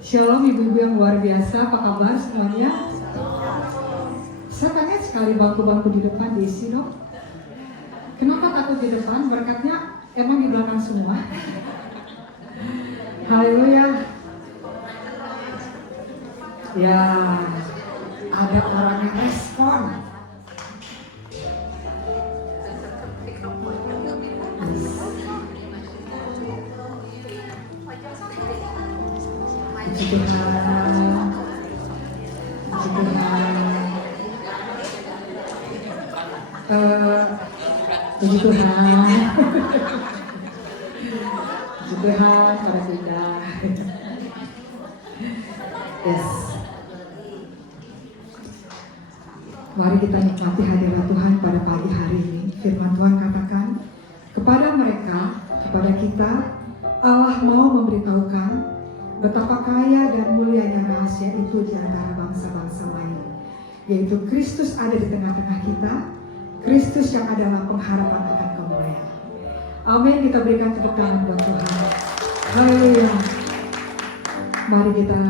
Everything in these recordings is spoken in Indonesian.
Shalom ibu-ibu yang luar biasa, apa kabar semuanya? Saya pengen sekali bangku-bangku di depan diisi dong. Kenapa takut di depan? Berkatnya emang di belakang semua. Haleluya. Ya, ada orang yang respon. Puji Tuhan. Puji Tuhan. Puji Tuhan. Puji Tuhan, para kita. Yes. Mari kita nikmati hadirat Tuhan pada pagi hari ini. Firman Tuhan katakan, kepada mereka, kepada kita, Allah mau memberitahukan betapa kaya dan mulianya rahasia itu di antara bangsa-bangsa lain, yaitu Kristus ada di tengah-tengah kita, Kristus yang adalah pengharapan akan kemuliaan. Amin, kita berikan tepuk tangan buat Tuhan. Haleluya. Mari kita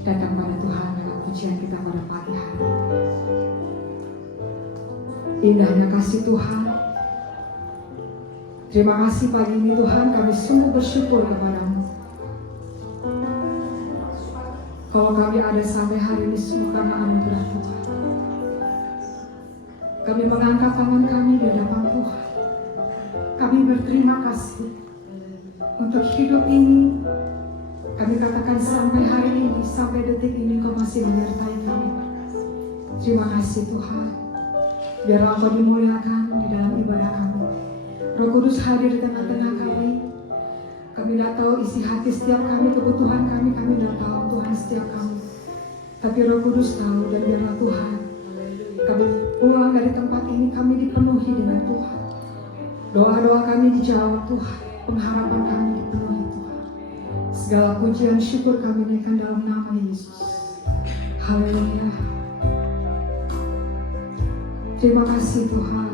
datang pada Tuhan dengan pujian kita pada pagi hari ini. Indahnya kasih Tuhan. Terima kasih pagi ini Tuhan, kami sungguh bersyukur kepadamu. Kalau kami ada sampai hari ini semua karena anugerah Tuhan. Kami mengangkat tangan kami di hadapan Tuhan. Kami berterima kasih untuk hidup ini. Kami katakan sampai hari ini, sampai detik ini Kau masih menyertai kami. Terima kasih Tuhan. Biarlah Kau dimuliakan di dalam ibadah kami. Roh Kudus hadir di tengah-tengah kami. Kami tidak tahu isi hati setiap kami, kebutuhan kami tidak tahu Tuhan setiap kami. Tapi Roh Kudus tahu, dan biarlah Tuhan kami pulang dari tempat ini, kami dipenuhi dengan Tuhan. Doa-doa kami dijawab Tuhan, pengharapan kami dipenuhi Tuhan. Segala pujian syukur kami naikkan dalam nama Yesus. Haleluya. Terima kasih Tuhan.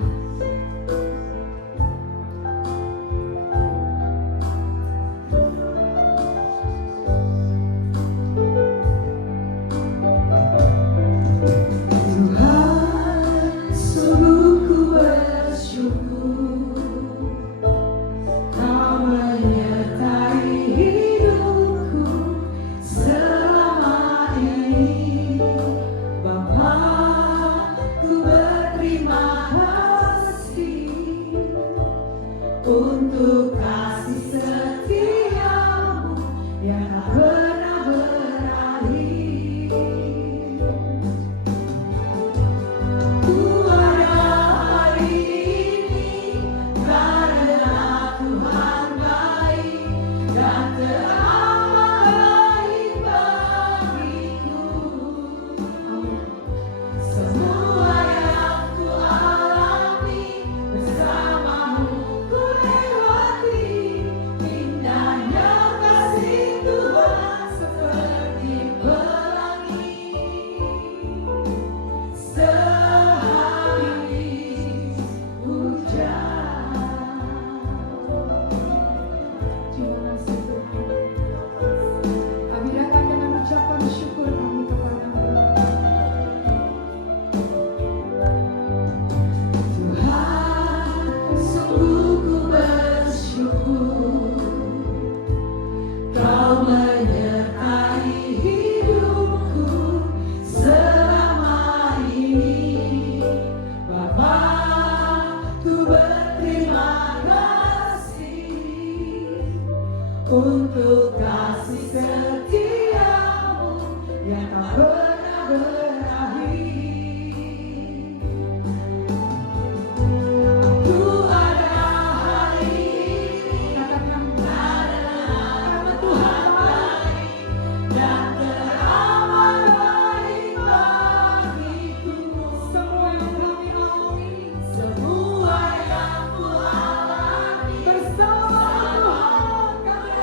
Bersama Tuhan kami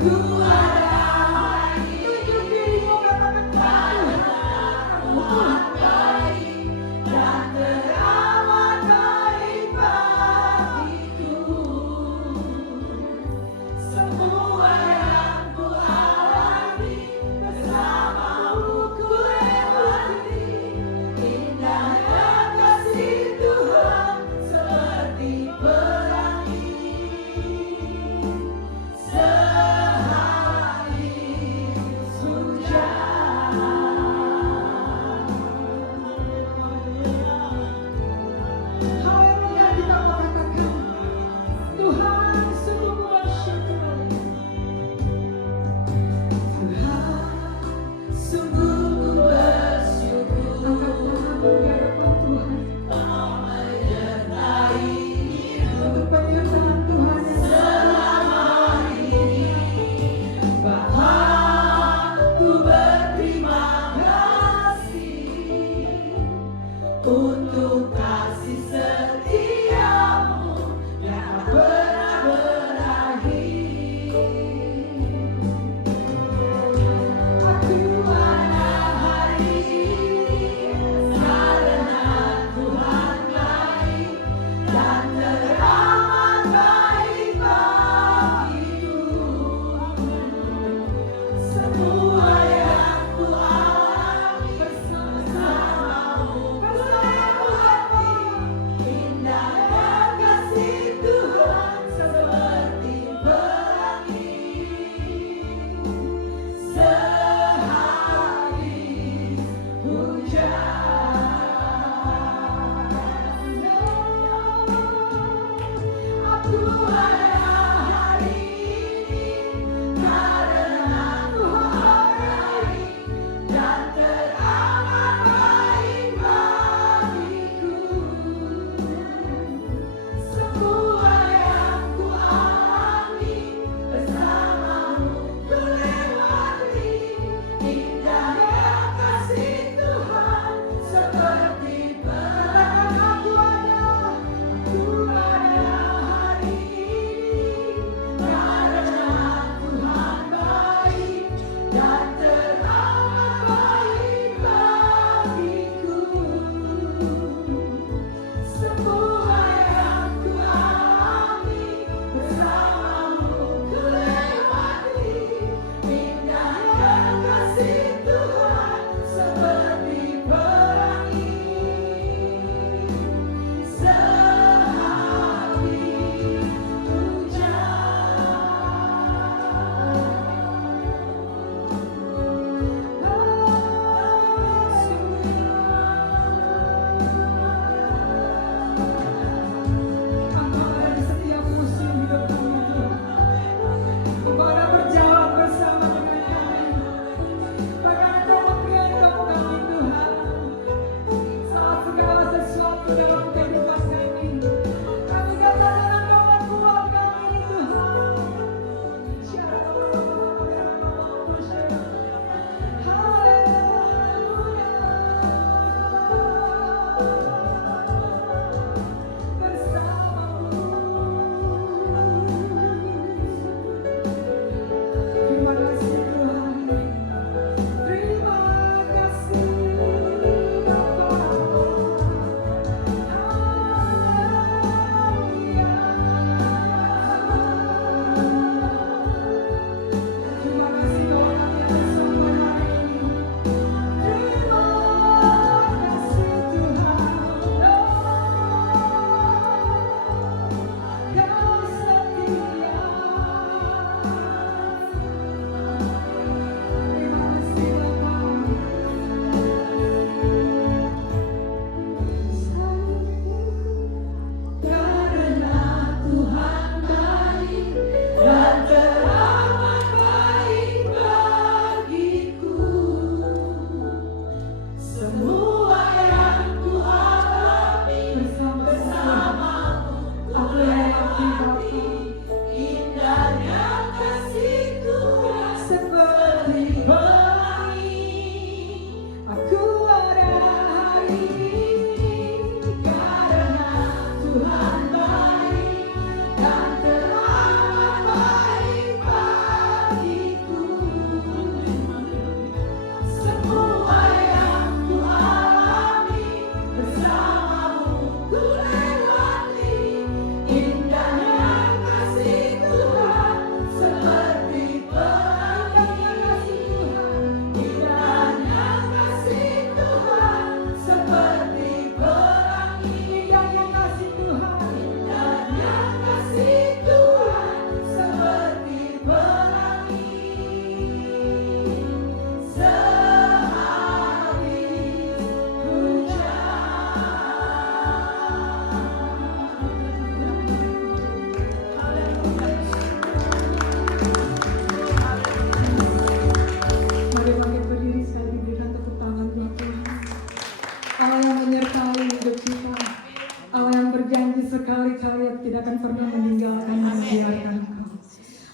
Ku ada tunjuk dirimu, katakan Tuhan baik dan teramat baik bagiku. Semua yang ku alami bersamamu ku lewati, indahnya kasih Tuhan seperti pelangi. Seharusnya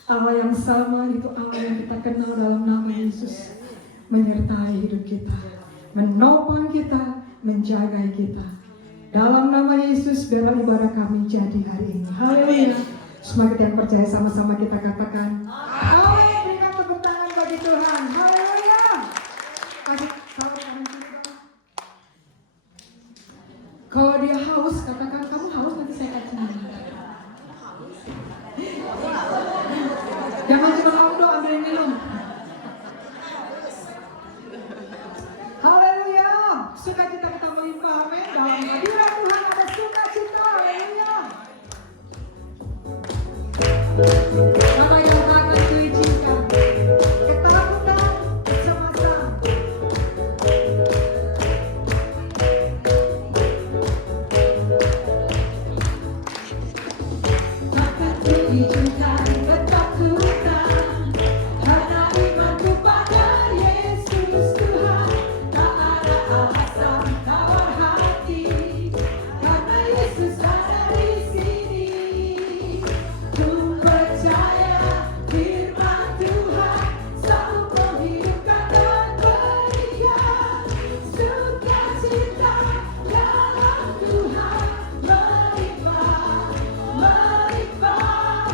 Allah yang sama itu Allah yang kita kenal dalam nama Yesus, menyertai hidup kita, menopang kita, menjaga kita. Dalam nama Yesus, biarlah ibadah kami jadi hari ini. Haleluya. Semua kita yang percaya sama-sama kita katakan amin. Berikan tepuk tangan bagi Tuhan. Haleluya. Kasih salam kanan kiri Bapak. Kalau dia haus, katakan kamu haus, nanti saya kasih minum. Jangan cuma kamu doang ambil minum. Haleluya. Sukacita kita melimpah. Amin. Dalam hadirat Tuhan ada sukacita. Haleluya. Apa yang akan diizinkan? Ketakutan, kecemasan. Akan diizinkan ketakutan, karena imanku pada Yesus Tuhan. Tak ada alasan tawar hati, karena Yesus ada di sini. Ku percaya firman Tuhan selalu menghidupkan dan berikan sukacita dalam Tuhan melimpah, melimpah.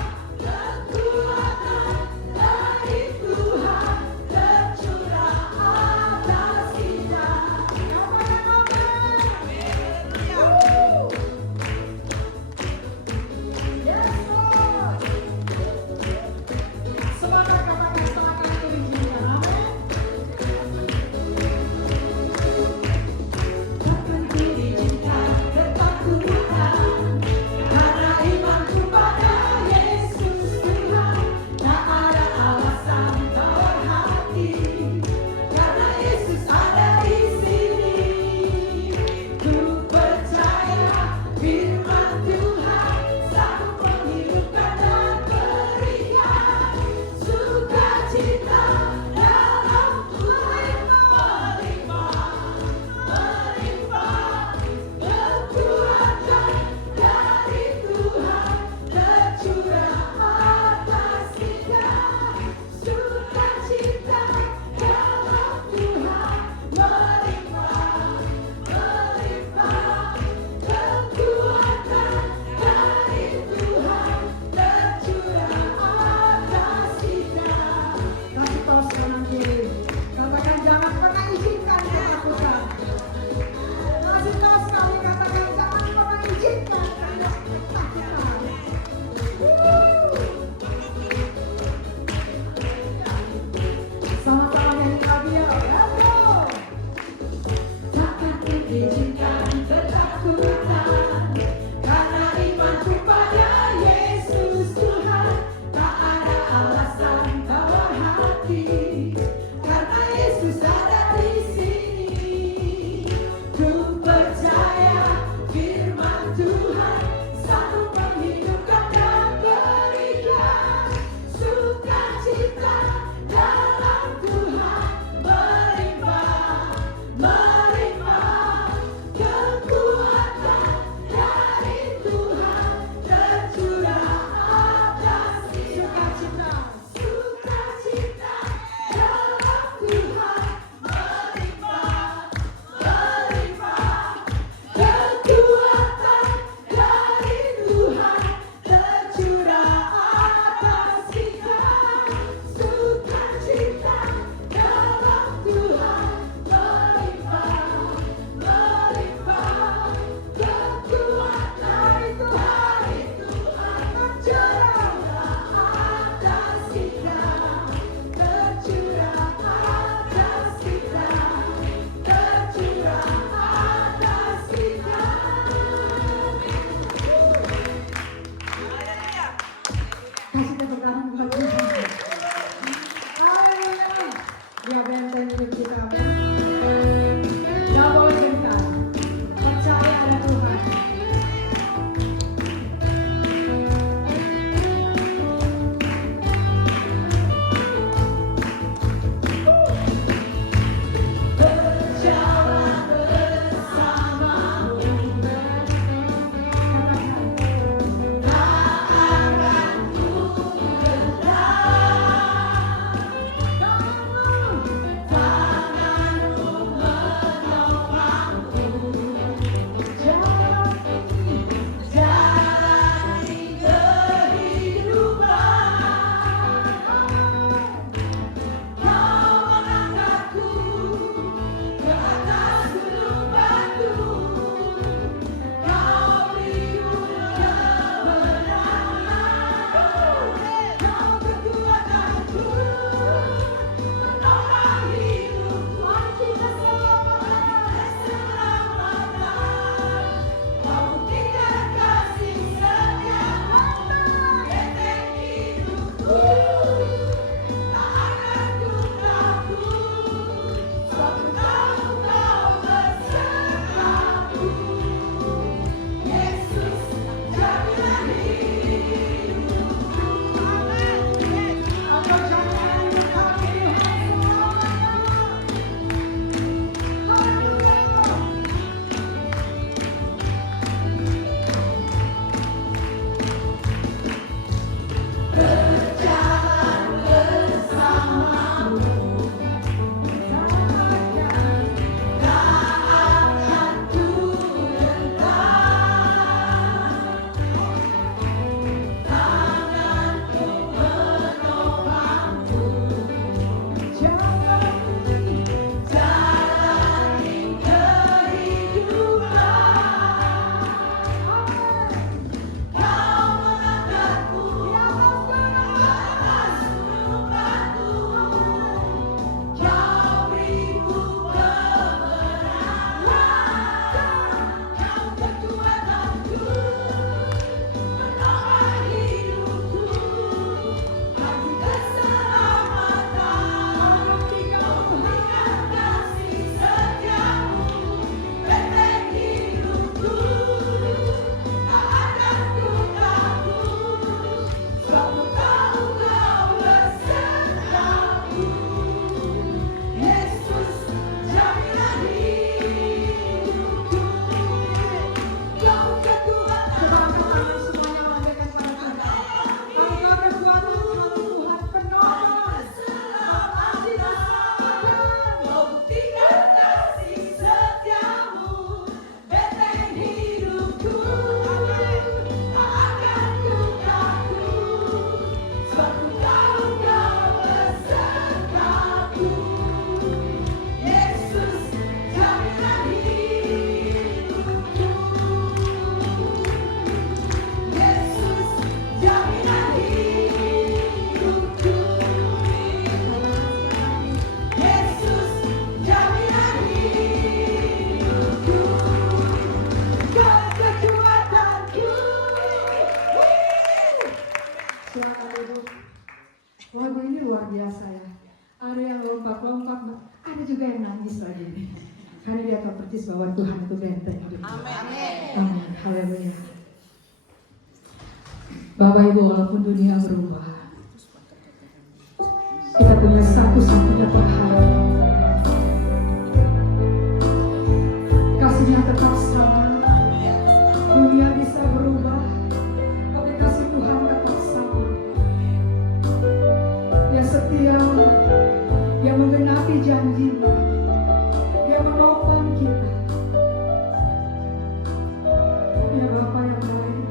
Silakan Ibu. Lagu ini luar biasa ya. Ada yang lompat-lompat, ada juga yang nangis lagi nih. Karena dia tahu persis bahwa Tuhan itu benteng. Amin. Amin. Haleluya. Bapak Ibu, walaupun dunia berubah, kita punya satu-satunya perhatian. Kasihnya tetap sama. Dunia bisa berubah, tapi kasih Tuhan tetap sama. Yang setia, yang menggenapi janji-Nya, Dia menopang kita. Ya Bapa yang baik,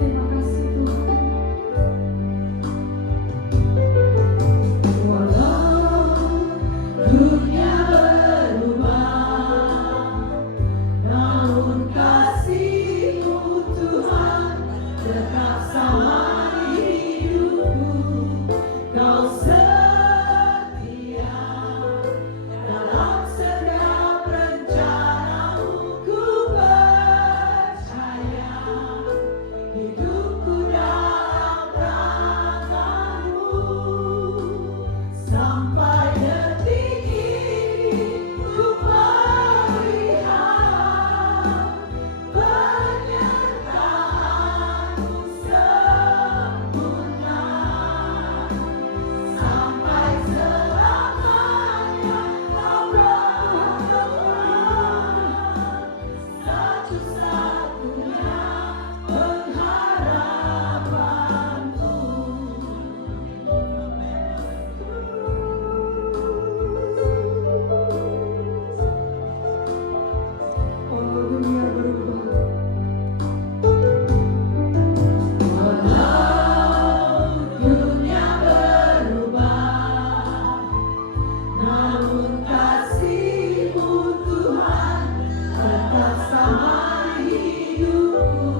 terima kasih Tuhan. Walau dunia berubah, namun kasih-Mu Tuhan tetap sama di hidupku. Kau setia dalam setiap rencana-Mu. Ku percaya hidupku dalam tangan-Mu. Sampai detik ini ku melihat penyertaan-Mu sempurna. Sampai selamanya Kau Tuhan, satu-satunya pengharapanku. Oh, dunia berubah. Walau dunia berubah, namun kasih-Mu Tuhan tetap sama di hidupku.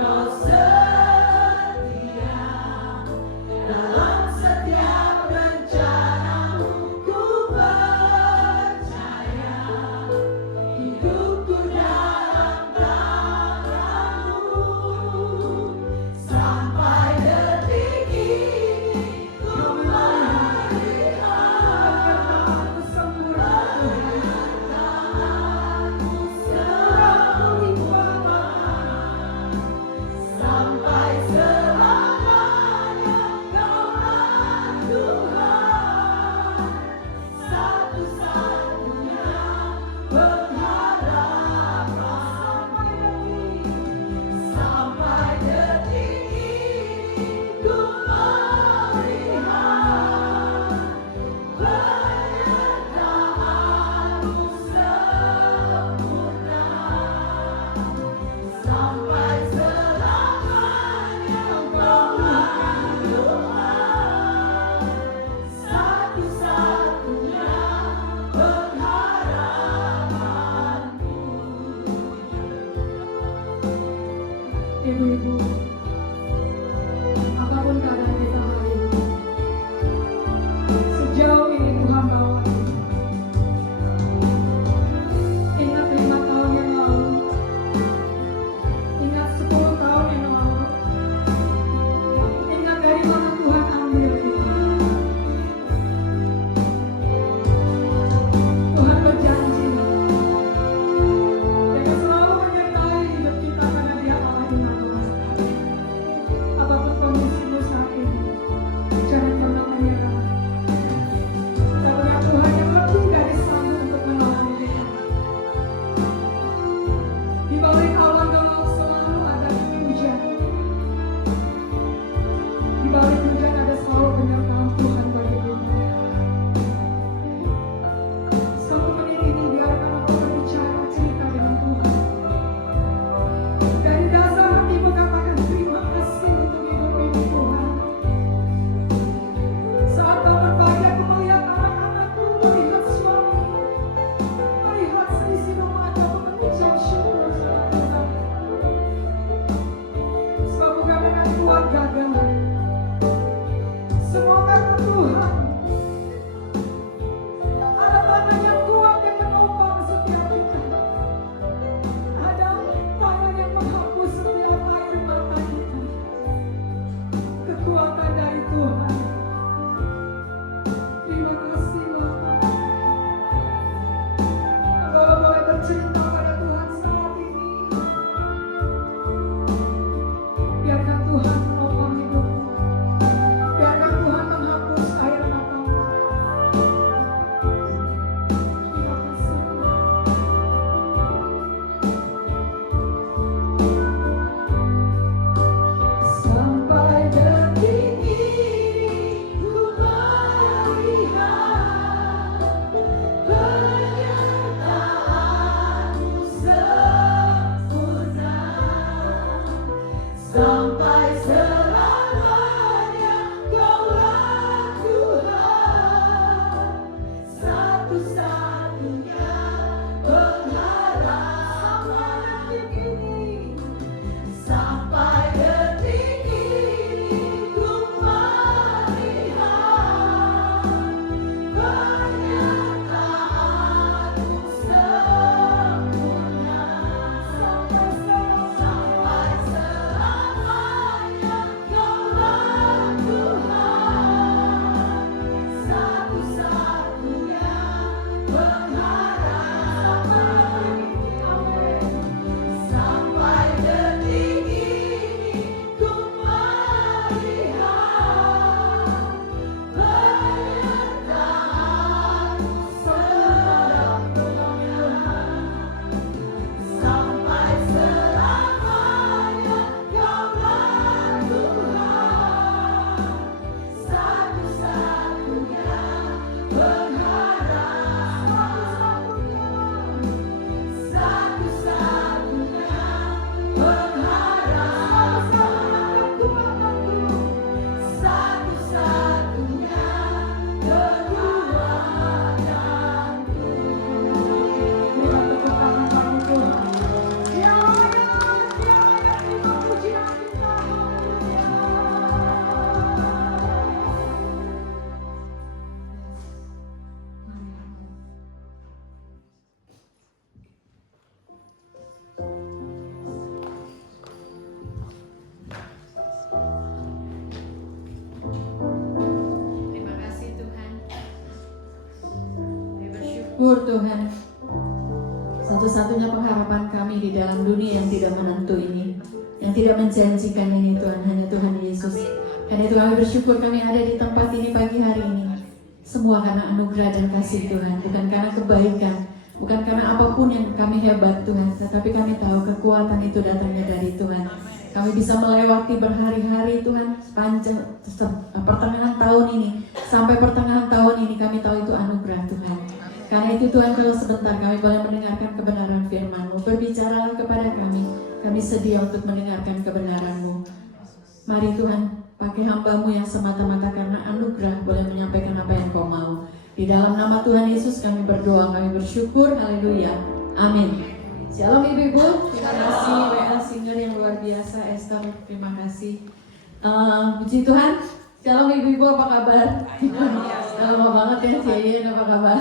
Kau setia dalam setiap rencana-Mu. Ku percaya hidupku dalam tangan-Mu. Sampai detik ini ku melihat penyertaan-Mu sempurna. Sampai selamanya Kaulah Tuhan, satu-satunya pengharapan. Sampai detik ini ku melihat penyertaan-Mu sempurna. Sampai selamanya Kaulah Tuhan, satu-satunya pengharapanku. Ibu-ibu, apapun keadaan kita hari ini, sejauh ini Tuhan bawa kita. Ingat 5 tahun yang lalu, ingat 10 tahun yang lalu, ingat dari mana Tuhan ambil kita. Tuhan berjanji, Dia akan selalu menyertai hidup kita karena Dia Allah Immanuel. Apapun kondisimu saat ini, jangan pernah menyerah. Kita punya Tuhan yang lebih dari sanggup untuk menolong kita. Di balik awan gelap selalu ada hujan. Di balik hujan ada selalu penyertaan Tuhan bagi kita. 1 menit ini biarkan aku berbicara cerita dengan Tuhan. Dari dasar hatimu katakan terima kasih untuk hidup ini Tuhan. Saat bangun pagi aku melihat anak-anakku, melihat suami, melihat seisi rumah, aku mengucap syukur sama Tuhan. Sebab bukan dengan kuat gagal, semua karena Tuhan. Ada tangan yang kuat yang menopang setiap kita. Ada tangan yang menghapus setiap air mata kita. bersyukur Tuhan. Satu-satunya pengharapan kami di dalam dunia yang tidak menentu ini, yang tidak menjanjikan ini Tuhan, hanya Tuhan Yesus. Karena itu kami bersyukur kami ada di tempat ini pagi hari ini. Semua karena anugerah dan kasih Tuhan, bukan karena kebaikan, bukan karena apapun yang kami hebat Tuhan, tetapi kami tahu kekuatan itu datangnya dari Tuhan. Kami bisa melewati berhari-hari Tuhan sepanjang pertengahan tahun ini, sampai pertengahan tahun ini kami tahu itu anugerah Tuhan. Karena itu Tuhan, kalau sebentar kami boleh mendengarkan kebenaran firman-Mu, berbicaralah kepada kami sedia untuk mendengarkan kebenaran-Mu. Mari Tuhan, pakai hamba-Mu yang semata-mata karena anugerah boleh menyampaikan apa yang Kau mau. Di dalam nama Tuhan Yesus kami berdoa, kami bersyukur, haleluya, amin. Shalom ibu-ibu, terima kasih WL Singer yang luar biasa, Esther, terima kasih. Puji Tuhan, shalom ibu-ibu, apa kabar? Lama banget ya Ciayin, apa kabar?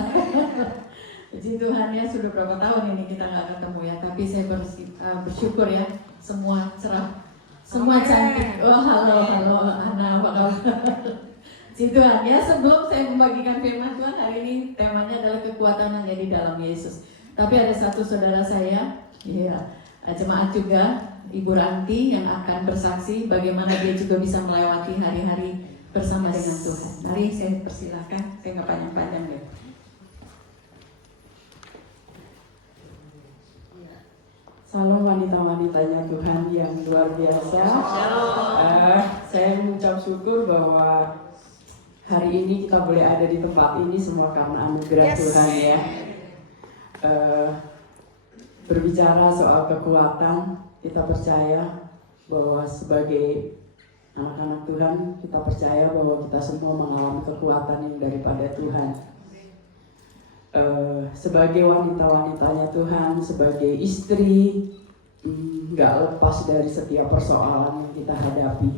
Puji Tuhan ya, sudah berapa tahun ini kita nggak ketemu ya, tapi saya bersyukur ya, semua cerah, semua cantik. Oh halo Ana, apa kabar? Puji Tuhan ya, sebelum saya membagikan firman Tuhan hari ini, temanya adalah kekuatan hanya di dalam Yesus. Tapi ada satu saudara saya, ya, jemaat juga, Ibu Ranti yang akan bersaksi bagaimana dia juga bisa melewati hari-hari bersama dengan Tuhan. Mari saya persilahkan, saya nggak panjang-panjang deh. Salam wanita-wanitanya Tuhan yang luar biasa. Saya mengucap syukur bahwa hari ini kita boleh ada di tempat ini semua karena anugerah Tuhan ya. Berbicara soal kekuatan, kita percaya bahwa sebagai anak-anak Tuhan, kita percaya bahwa kita semua mengalami kekuatan yang daripada Tuhan. Sebagai wanita-wanitanya Tuhan, sebagai istri, nggak lepas dari setiap persoalan yang kita hadapi.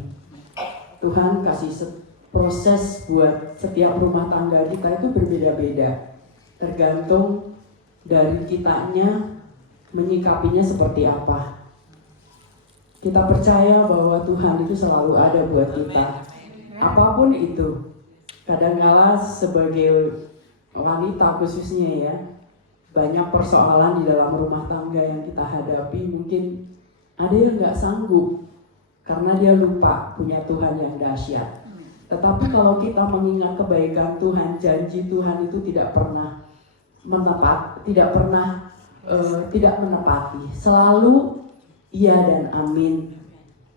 Tuhan kasih proses buat setiap rumah tangga kita itu berbeda-beda, tergantung dari kitanya menyikapinya seperti apa. Kita percaya bahwa Tuhan itu selalu ada buat kita, apapun itu. Kadang-kala sebagai wanita khususnya ya, banyak persoalan di dalam rumah tangga yang kita hadapi. Mungkin ada yang nggak sanggup karena dia lupa punya Tuhan yang dahsyat. Tetapi kalau kita mengingat kebaikan Tuhan, janji Tuhan itu tidak pernah tidak menepati, selalu iya dan amin.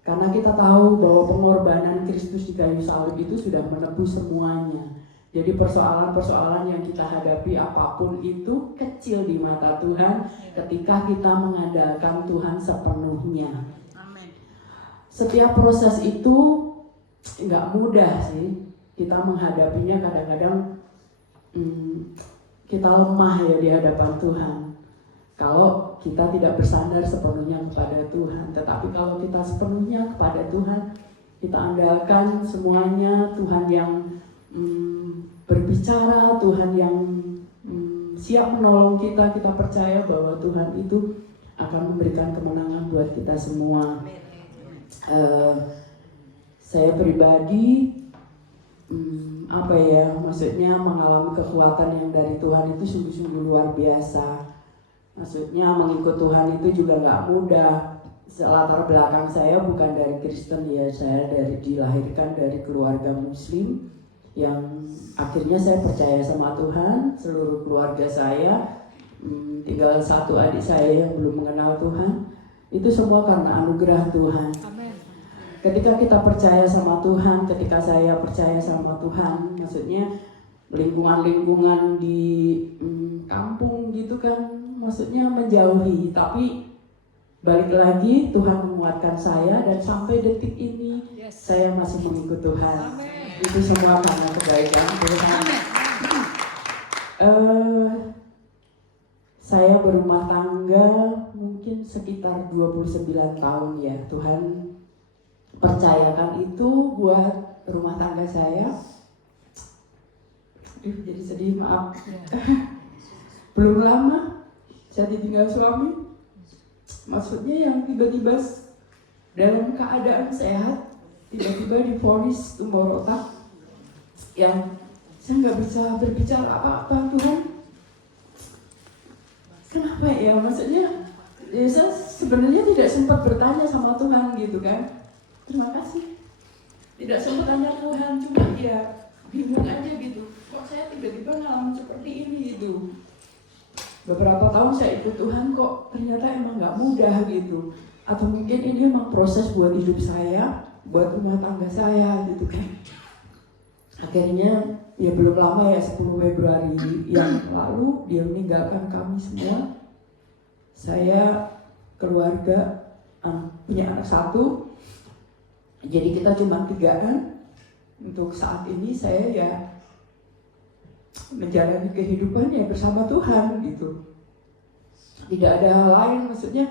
Karena kita tahu bahwa pengorbanan Kristus di kayu salib itu sudah menebus semuanya. Jadi persoalan-persoalan yang kita hadapi apapun itu kecil di mata Tuhan ketika kita mengandalkan Tuhan sepenuhnya. Setiap proses itu nggak mudah sih. Kita menghadapinya kadang-kadang kita lemah ya di hadapan Tuhan. Kalau kita tidak bersandar sepenuhnya kepada Tuhan, tetapi kalau kita sepenuhnya kepada Tuhan, kita andalkan semuanya Tuhan yang berbicara, Tuhan yang siap menolong kita. Kita percaya bahwa Tuhan itu akan memberikan kemenangan buat kita semua. Saya pribadi maksudnya mengalami kekuatan yang dari Tuhan itu sungguh-sungguh luar biasa. Maksudnya mengikut Tuhan itu juga nggak mudah. Latar belakang saya bukan dari Kristen ya, saya dilahirkan dari keluarga Muslim yang akhirnya saya percaya sama Tuhan. Seluruh keluarga saya, tinggal satu adik saya yang belum mengenal Tuhan. Itu semua karena anugerah Tuhan. Ketika kita percaya sama Tuhan, ketika saya percaya sama Tuhan, maksudnya lingkungan-lingkungan di kampung gitu kan, maksudnya menjauhi, tapi balik lagi Tuhan menguatkan saya dan sampai detik ini saya masih mengikut Tuhan. Itu semua karena kebaikan Tuhan. Saya berumah tangga mungkin sekitar 29 tahun ya. Tuhan percayakan itu buat rumah tangga saya. Jadi sedih, maaf. Belum lama saya ditinggal suami. Maksudnya yang tiba-tiba dalam keadaan sehat, tiba-tiba divonis tumor otak yang saya nggak bisa berbicara apa-apa. Tuhan kenapa ya, maksudnya ya saya sebenarnya tidak sempat bertanya sama Tuhan gitu kan. Terima kasih. Tidak sempat tanya Tuhan, cuma ya bingung aja gitu. Kok saya tiba-tiba ngalamin seperti ini gitu. Beberapa tahun saya ikut Tuhan kok ternyata emang nggak mudah gitu. Atau mungkin ini emang proses buat hidup saya, buat rumah tangga saya gitu kan. Akhirnya ya belum lama ya, 10 Februari yang lalu dia meninggalkan kami semua. Saya keluarga punya anak 1, jadi kita cuma 3-an. Untuk saat ini saya ya menjalani kehidupan ya bersama Tuhan gitu. Tidak ada hal lain, maksudnya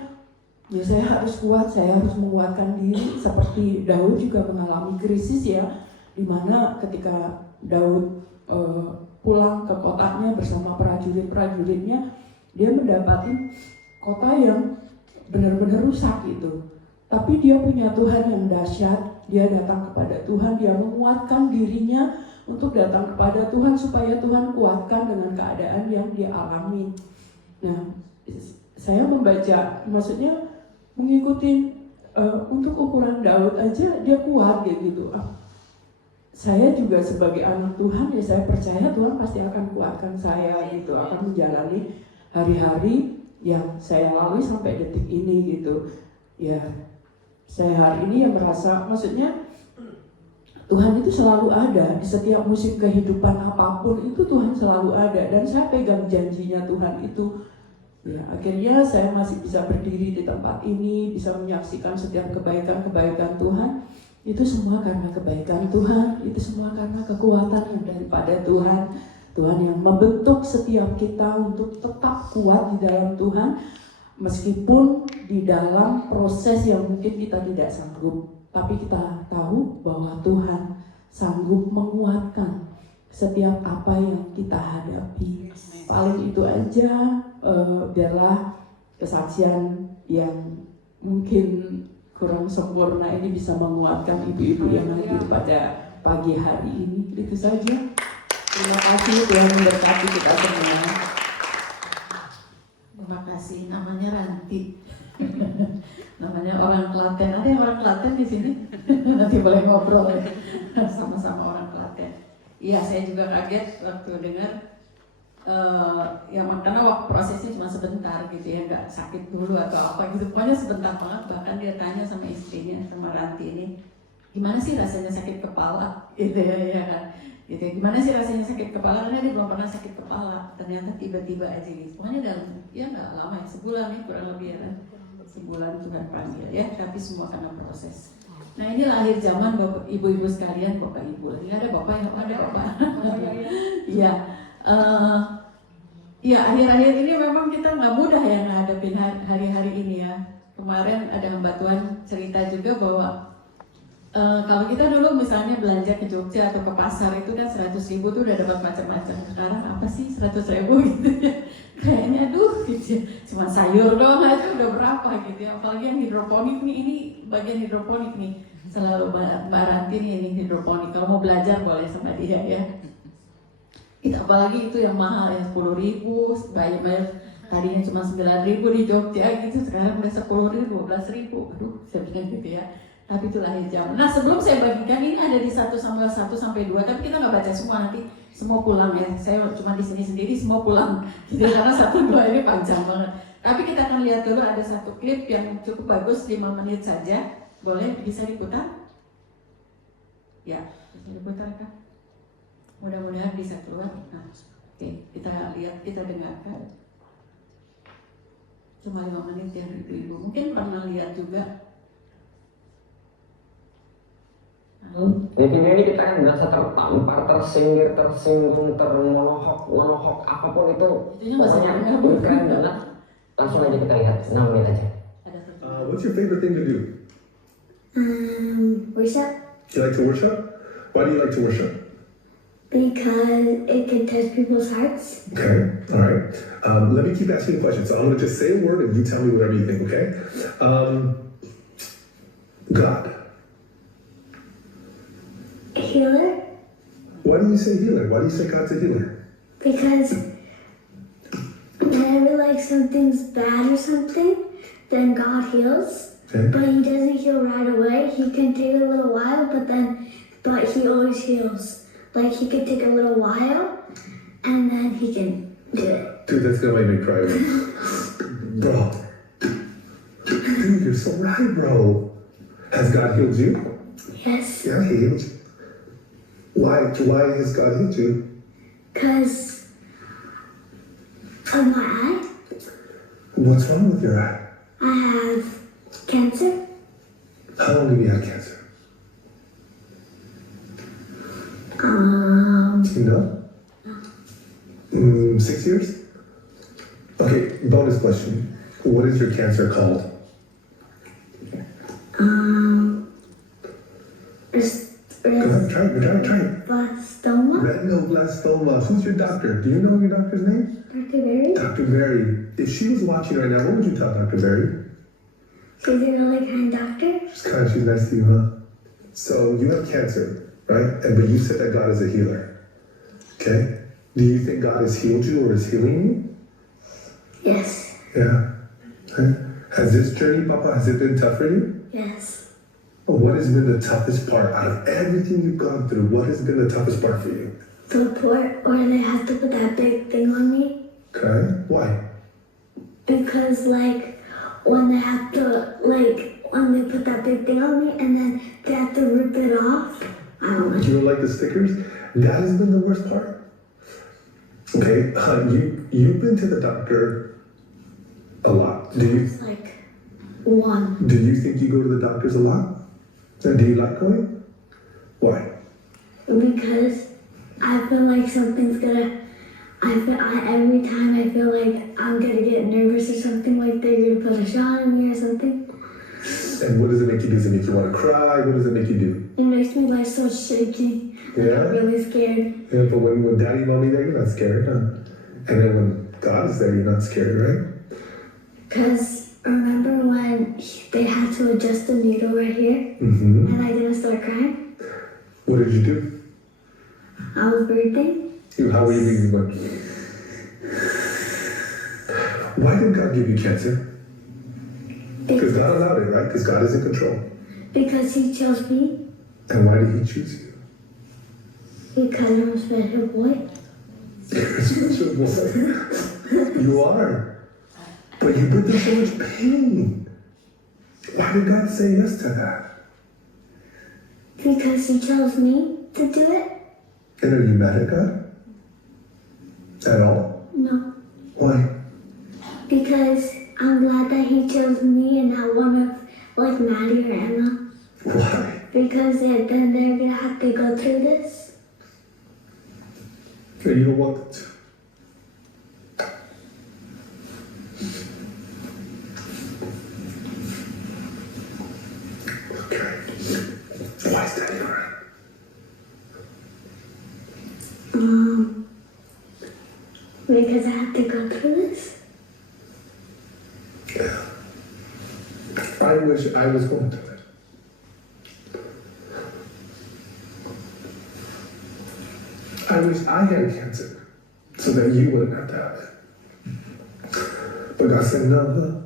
ya saya harus kuat, saya harus menguatkan diri. Seperti Daud juga mengalami krisis ya, dimana ketika Daud pulang ke kotanya bersama prajurit-prajuritnya, dia mendapati kota yang benar-benar rusak gitu. Tapi dia punya Tuhan yang dahsyat, dia datang kepada Tuhan, dia menguatkan dirinya untuk datang kepada Tuhan supaya Tuhan kuatkan dengan keadaan yang dia alami. Nah, saya membaca, maksudnya mengikuti untuk ukuran Daud aja dia kuat gitu. Saya juga sebagai anak Tuhan ya saya percaya Tuhan pasti akan kuatkan saya gitu, akan menjalani hari-hari yang saya lalui sampai detik ini gitu. Ya, saya hari ini yang merasa, maksudnya Tuhan itu selalu ada di setiap musim kehidupan apapun, itu Tuhan selalu ada dan saya pegang janjinya Tuhan itu. Ya, akhirnya saya masih bisa berdiri di tempat ini, bisa menyaksikan setiap kebaikan-kebaikan Tuhan. Itu semua karena kebaikan Tuhan, itu semua karena kekuatan yang daripada Tuhan. Tuhan yang membentuk setiap kita untuk tetap kuat di dalam Tuhan, meskipun di dalam proses yang mungkin kita tidak sanggup. Tapi kita tahu bahwa Tuhan sanggup menguatkan setiap apa yang kita hadapi. Paling itu aja, biarlah kesaksian yang mungkin kurang sempurna ini bisa menguatkan ibu-ibu yang hadir pada pagi hari ini. Itu saja. Terima kasih, Tuhan memberkati kita semua. Terima kasih. Namanya Ranti. Namanya orang Klaten. Ada yang orang Klaten di sini? Nanti boleh ngobrol ya. Sama-sama orang Klaten. Iya, saya juga kaget waktu dengar. Karena waktu prosesnya cuma sebentar gitu ya, nggak sakit dulu atau apa gitu, pokoknya sebentar banget. Bahkan dia tanya sama istrinya, sama Ranti ini, gimana sih rasanya sakit kepala gitu ya kan, gitu ya, gimana sih rasanya sakit kepala, karena dia belum pernah sakit kepala, ternyata tiba-tiba aja gitu. Pokoknya dalam ya nggak lama ya, sebulan ya kurang lebih ya kan, sebulan Tuhan panggil ya, tapi semua karena proses. Nah, inilah akhir zaman bapak ibu-ibu sekalian, bapak ibu, ini ada bapak yang ada bapak, iya. Ya akhir-akhir ini memang kita nggak mudah ya ngadepin hari-hari ini ya. Kemarin ada Mbak Tuhan cerita juga bahwa kalau kita dulu misalnya belanja ke Jogja atau ke pasar itu kan 100.000 tuh udah dapat macam-macam. Sekarang apa sih 100.000 gitu ya? Kayaknya aduh gitu ya. Cuma sayur doang aja udah berapa gitu ya. Apalagi yang hidroponik nih, ini bagian hidroponik nih. Selalu Mbak Ranti nih ini hidroponik. Kalau mau belajar boleh sama dia ya. Itu apalagi itu yang mahal ya, 10.000, bayar tadinya cuma 9.000 di Jogja gitu, sekarang udah 10.000, 12.000. Aduh, saya bilang gitu ya. Tapi itulah hijab. Nah, sebelum saya bagikan ini ada di 1 Samuel 1 sampai 2, tapi kita nggak baca semua, nanti semua pulang ya. Saya cuma di sini sendiri, semua pulang. Jadi karena 1, 2 ini panjang banget. Tapi kita akan lihat dulu ada satu klip yang cukup bagus, 5 menit saja. Boleh bisa diputar? Ya, bisa diputar kan? Mudah-mudahan bisa keluar. Nah, oke, kita lihat, kita dengarkan. Cuma 5 menit ya ibu-ibu. Mungkin pernah lihat juga. Di video ini kita kan berasa tertampar, tersinggir, tersinggung, termonohok, apapun itu. Pokoknya keren banget. Langsung aja kita lihat, 6 menit aja. What's your favorite thing to do? Worship. You like to worship? Why do you like to worship? Because it can touch people's hearts. Okay, all right. Let me keep asking questions. So I'm going to just say a word and you tell me whatever you think, okay? God. Healer. Why do you say healer? Why do you say God's a healer? Because whenever like something's bad or something, then God heals. Okay. But he doesn't heal right away. He can take a little while, but he always heals. Like he could take a little while, and then he can do it. Dude, that's gonna make me cry. Bro. Dude, you're so right, bro. Has God healed you? Yes, Yeah, he healed you. Why has God healed you? because of my eye. What's wrong with your eye? I have cancer. How long have you had cancer? You know? 6 years? Okay, bonus question. What is your cancer called? Go ahead, try it. Blastoma. Retinoblastoma. Who's your doctor? Do you know your doctor's name? Dr. Berry. Dr. Berry. If she was watching right now, what would you tell Dr. Berry? She's a really kind doctor. She's nice to you, huh? So you have cancer, right? But you said that God is a healer. Okay? Do you think God has healed you or is healing you? Yes. Yeah. Okay. Has this journey, Papa, has it been tough for you? Yes. What has been the toughest part out of everything you've gone through? What has been the toughest part for you? The part where they have to put that big thing on me. Okay. Why? Because when they have to when they put that big thing on me and then they have to rip it off. I don't know. You don't like the stickers? That has been the worst part. Okay. You've been to the doctor a lot. Do you? It's one. Do you think you go to the doctors a lot? And do you like going? Why? Because I feel like something's gonna. Every time I feel like I'm gonna get nervous or something, like they're gonna put a shot in me or something. And what does it make you do? Does it make you want to cry? What does it make you do? It makes me so shaky. Yeah? I'm really scared. Yeah, but when daddy, mommy there, you're not scared, huh? And then when God is there, you're not scared, right? Because remember when they had to adjust the needle right here Mm-hmm. and I didn't start crying? What did you do? I was breathing. How were you breathing? Why did God give you cancer? Because God allowed it, right? Because God is in control. Because he chose me. And why did he choose you? Because I'm a special boy. You're a special boy. You are. But you've been through so much pain. Why did God say yes to that? Because he chose me to do it? And are you mad at God? At all? No. Why? Because I'm glad that he chose me and not one of Maddie or Emma. Why? Because then they're gonna have to go through this. So you don't want them to. Okay. Why is Daddy alright? Because I have to go through this. Yeah. I wish I was going through it. I wish I had cancer so that you wouldn't have to have it. But God said, no.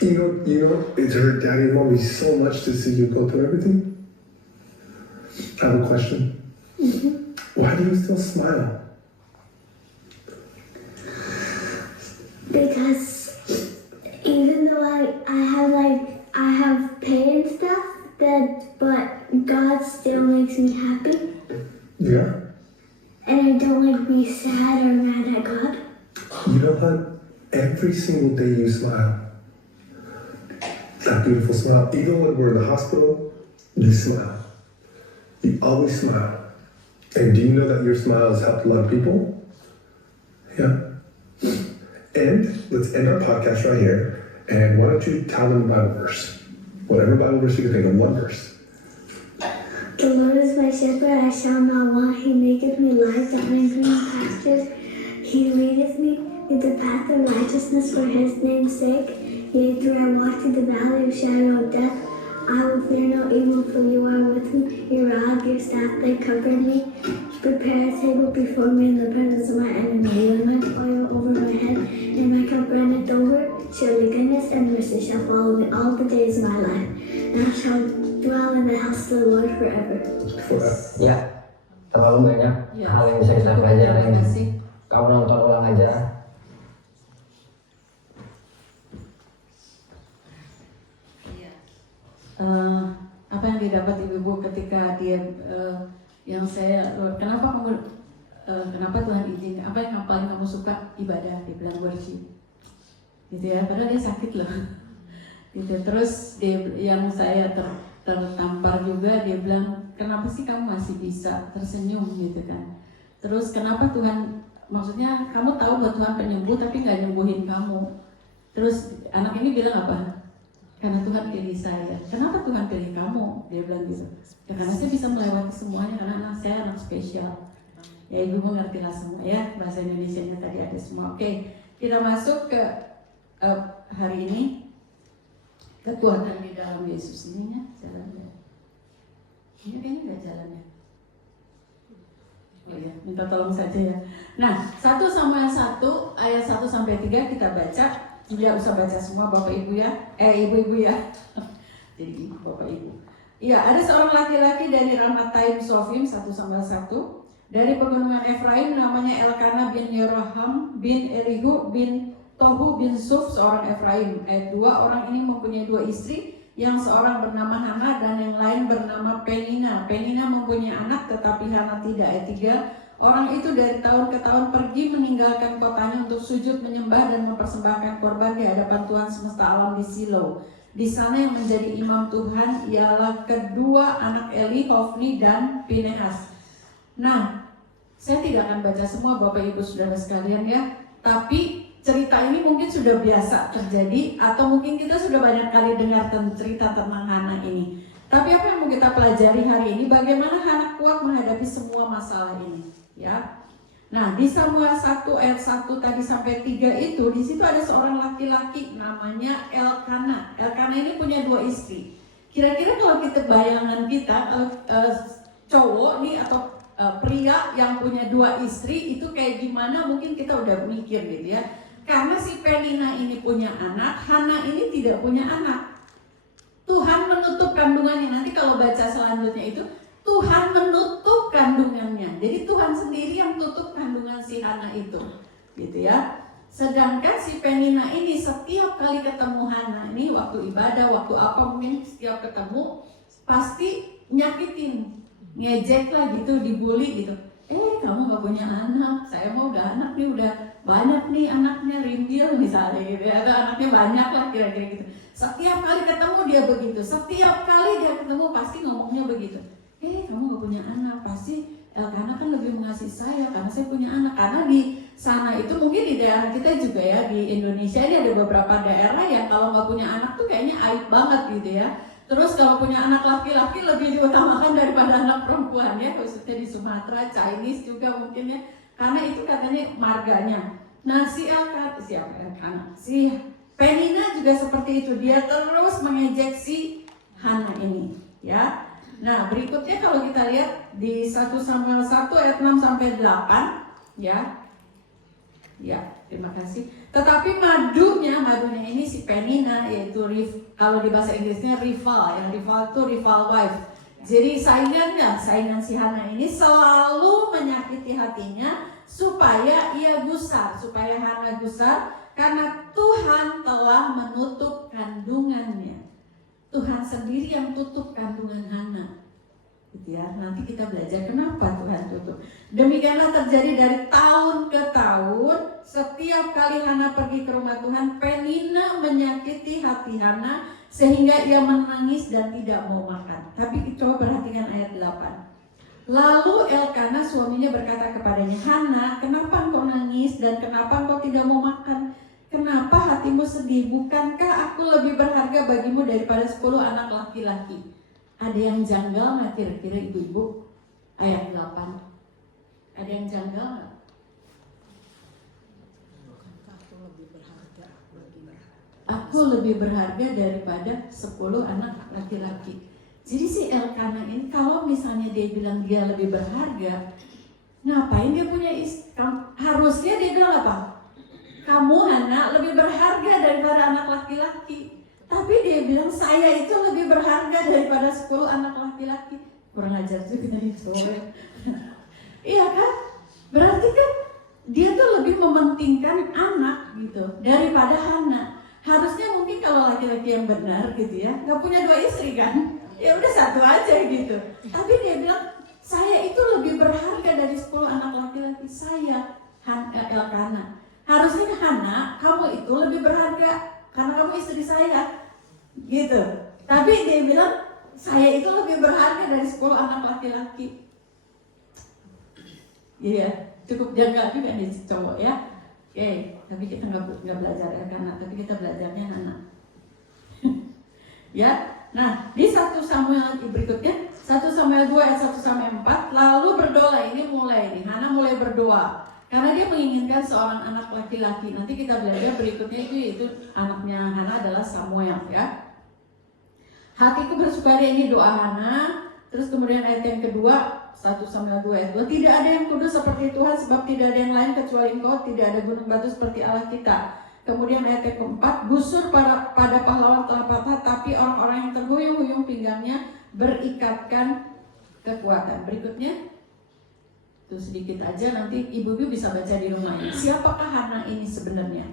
You know, it hurt Daddy and Mommy so much to see you go through everything. I have a question. Mm-hmm. Why do you still smile? Because even though I have pain and stuff, but God still makes me happy. Yeah. And I don't be sad or mad at God. You know what? Every single day you smile. That beautiful smile. Even when we're in the hospital, you smile. You always smile. And do you know that your smile has helped a lot of people? Yeah. And let's end our podcast right here. And why don't you tell them a Bible verse? Whatever Bible verse you can think of, one verse. The Lord is my shepherd, I shall not want. He maketh me lie down in green pastures. He leadeth me in the path of righteousness for his name's sake. Yea, though I walk through the valley of shadow of death, I will fear no evil, for you are with me. Your rod, your staff, they cover me. You prepare a table before me in the presence of my enemy. You anoint oil over my head, and my cup runneth over. Surely goodness and mercy shall follow me all the days of my life, and I shall dwell in the house of the Lord forever. Forever. Ya, terlalu banyak Ya, hal yang bisa kita cukup, pelajarin. terima kasih. Kamu nonton ulang aja. Apa yang didapat ibu-ibu ketika dia yang saya kenapa Tuhan izin, apa yang paling kamu suka? Ibadah, dia bilang worship gitu ya, padahal dia sakit loh gitu. Terus dia, yang saya tertampar juga, dia bilang kenapa sih kamu masih bisa tersenyum gitu kan. Terus kenapa Tuhan, maksudnya kamu tahu bahwa Tuhan penyembuh tapi nggak nyembuhin kamu. Terus anak ini bilang apa? Karena Tuhan pilih saya. Kenapa Tuhan pilih kamu? Dia bilang gitu. Ya, karena saya bisa melewati semuanya, karena anak saya anak spesial. Ya ibu mengerti lah semua ya, bahasa Indonesianya tadi ada semua. Oke, kita masuk ke hari ini. Kekuatan di dalam Yesus ini ya, jalannya. Ini kayaknya nggak jalannya. Oh ya, minta tolong saja ya. Nah, 1 Samuel 1 ayat 1 sampai 3 kita baca. Tidak usah baca semua Bapak Ibu ya, ibu-ibu ya. Jadi Bapak Ibu. Iya, ada seorang laki-laki dari Ramathaim Sofim, 1 Samuel 1. Dari pegunungan Efraim namanya Elkanah bin Yeroham bin Elihu bin Tohu bin Suf, seorang Efraim. Ayat 2, orang ini mempunyai 2 istri, yang seorang bernama Hana dan yang lain bernama Penina. Penina mempunyai anak tetapi Hana tidak. Ayat 3, orang itu dari tahun ke tahun pergi meninggalkan kotanya untuk sujud menyembah dan mempersembahkan korban di hadapan Tuhan semesta alam di Silo. Di sana yang menjadi imam Tuhan ialah kedua anak Eli, Hofni dan Pinehas. Nah, saya tidak akan baca semua Bapak Ibu Saudara sekalian ya, tapi cerita ini mungkin sudah biasa terjadi atau mungkin kita sudah banyak kali dengar cerita tentang Hana ini. Tapi apa yang mau kita pelajari hari ini, bagaimana Hana kuat menghadapi semua masalah ini, ya. Nah, di Samuel 1 ayat 1 tadi sampai 3 itu, di situ ada seorang laki-laki namanya Elkanah. Elkanah ini punya 2 istri. Kira-kira kalau kita bayangan kita, kalau cowok nih atau pria yang punya 2 istri itu kayak gimana, mungkin kita udah mikir gitu ya. Karena si Penina ini punya anak, Hana ini tidak punya anak. Tuhan menutup kandungannya. Nanti kalau baca selanjutnya itu, Tuhan menutup kandungannya. Jadi Tuhan sendiri yang tutup kandungan si Hana itu, gitu ya. Sedangkan si Penina ini setiap kali ketemu Hana, ini waktu ibadah, waktu apa mungkin setiap ketemu pasti nyakitin, ngejek lah gitu, dibully gitu. Kamu gak punya anak, saya mau udah anak nih, udah banyak nih anaknya, Ringgil misalnya gitu ya, atau anaknya banyak lah kira-kira gitu. Setiap kali ketemu dia begitu, setiap kali dia ketemu pasti ngomongnya begitu. Kamu gak punya anak, pasti Elkanah kan lebih mengasihi saya karena saya punya anak. Karena di sana itu mungkin di daerah kita juga ya, di Indonesia ini ada beberapa daerah yang kalau gak punya anak tuh kayaknya aib banget gitu ya. Terus kalau punya anak laki-laki lebih diutamakan daripada anak perempuan ya, khususnya di Sumatera, Chinese juga mungkin ya, karena itu katanya marganya. Nah si Penina juga seperti itu, dia terus mengejek si Hana ini ya. Nah berikutnya kalau kita lihat di 1 Samuel 1 ayat 6 sampai 8 ya. Ya, terima kasih. Tetapi madunya ini si Penina, yaitu kalau di bahasa Inggrisnya rival, yang rival itu rival wife. Jadi saingan si Hana ini selalu menyakiti hatinya supaya ia gusar, supaya Hana gusar karena Tuhan telah menutup kandungannya. Tuhan sendiri yang tutup kandungan Hana. Gitu ya. Nanti kita belajar kenapa Tuhan tutup. Demikianlah terjadi dari tahun ke tahun. Setiap kali Hana pergi ke rumah Tuhan, Penina menyakiti hati Hana sehingga ia menangis dan tidak mau makan. Tapi coba perhatikan ayat 8. Lalu Elkanah suaminya berkata kepadanya, Hana, kenapa engkau nangis dan kenapa engkau tidak mau makan? Kenapa hatimu sedih? Bukankah aku lebih berharga bagimu daripada 10 anak laki-laki? Ada yang janggal nggak kira-kira ibu-ibu? Ayat 8. Ada yang janggal nggak? aku lebih berharga daripada 10 anak laki-laki. Jadi si Elkana ini kalau misalnya dia bilang dia lebih berharga, ngapain dia punya istri? Harusnya dia bilang apa? Kamu Hana lebih berharga daripada anak laki-laki. Tapi dia bilang saya itu lebih berharga daripada 10 anak laki-laki. Kurang ajar juga nih cowok. Iya kan? Berarti kan dia tuh lebih mementingkan anak gitu daripada Hana. Harusnya mungkin kalau laki-laki yang benar gitu ya, nggak punya 2 istri kan? Ya udah 1 aja gitu. Tapi dia bilang saya itu lebih berharga dari 10 anak laki-laki. Saya Elkana. Harusnya Hana, kamu itu lebih berharga karena kamu istri saya, gitu. Tapi dia bilang saya itu lebih berharga dari 10 anak laki-laki. Iya, cukup jaga juga nih cowok ya. Oke, tapi kita nggak belajar Elkana, tapi kita belajarnya Hana. Ya, nah di 1 Samuel berikutnya, 1 Samuel 2 ayat 1 sampai 4, lalu berdoa ini mulai nih, Hana mulai berdoa. Karena dia menginginkan seorang anak laki-laki. Nanti kita belajar berikutnya itu anaknya Hana adalah Samuel ya. Hatiku bersukaria, ini doa Hana. Terus kemudian ayat yang kedua 1 Samuel 2 ayat 2, tidak ada yang kudus seperti Tuhan, sebab tidak ada yang lain kecuali Engkau, tidak ada gunung batu seperti Allah kita. Kemudian ayat yang keempat, busur pada pahlawan telah patah, tapi orang-orang yang terhuyung-huyung pinggangnya berikatkan kekuatan. Berikutnya itu sedikit aja, nanti ibu-ibu bisa baca di rumahnya. Siapakah Hana ini sebenarnya?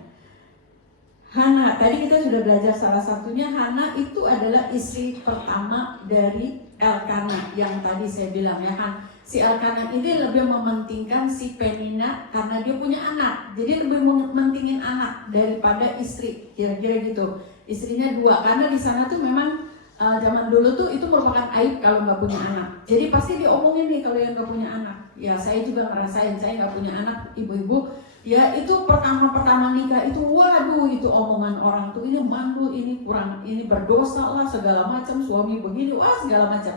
Hana, tadi kita sudah belajar salah satunya. Hana itu adalah istri pertama dari Elkana yang tadi saya bilang ya kan. Si Elkana ini lebih mementingkan si Penina karena dia punya anak. Jadi lebih mementingin anak daripada istri, kira-kira gitu. Istrinya 2, karena di sana tuh memang zaman dulu tuh itu merupakan aib kalau nggak punya anak. Jadi pasti diomongin nih kalau yang nggak punya anak. Ya saya juga ngerasain, saya nggak punya anak, ibu-ibu. Ya itu pertama nikah itu, waduh itu omongan orang tuh, ini mandul, ini kurang, ini berdosa lah segala macam, suami begini, wah segala macam.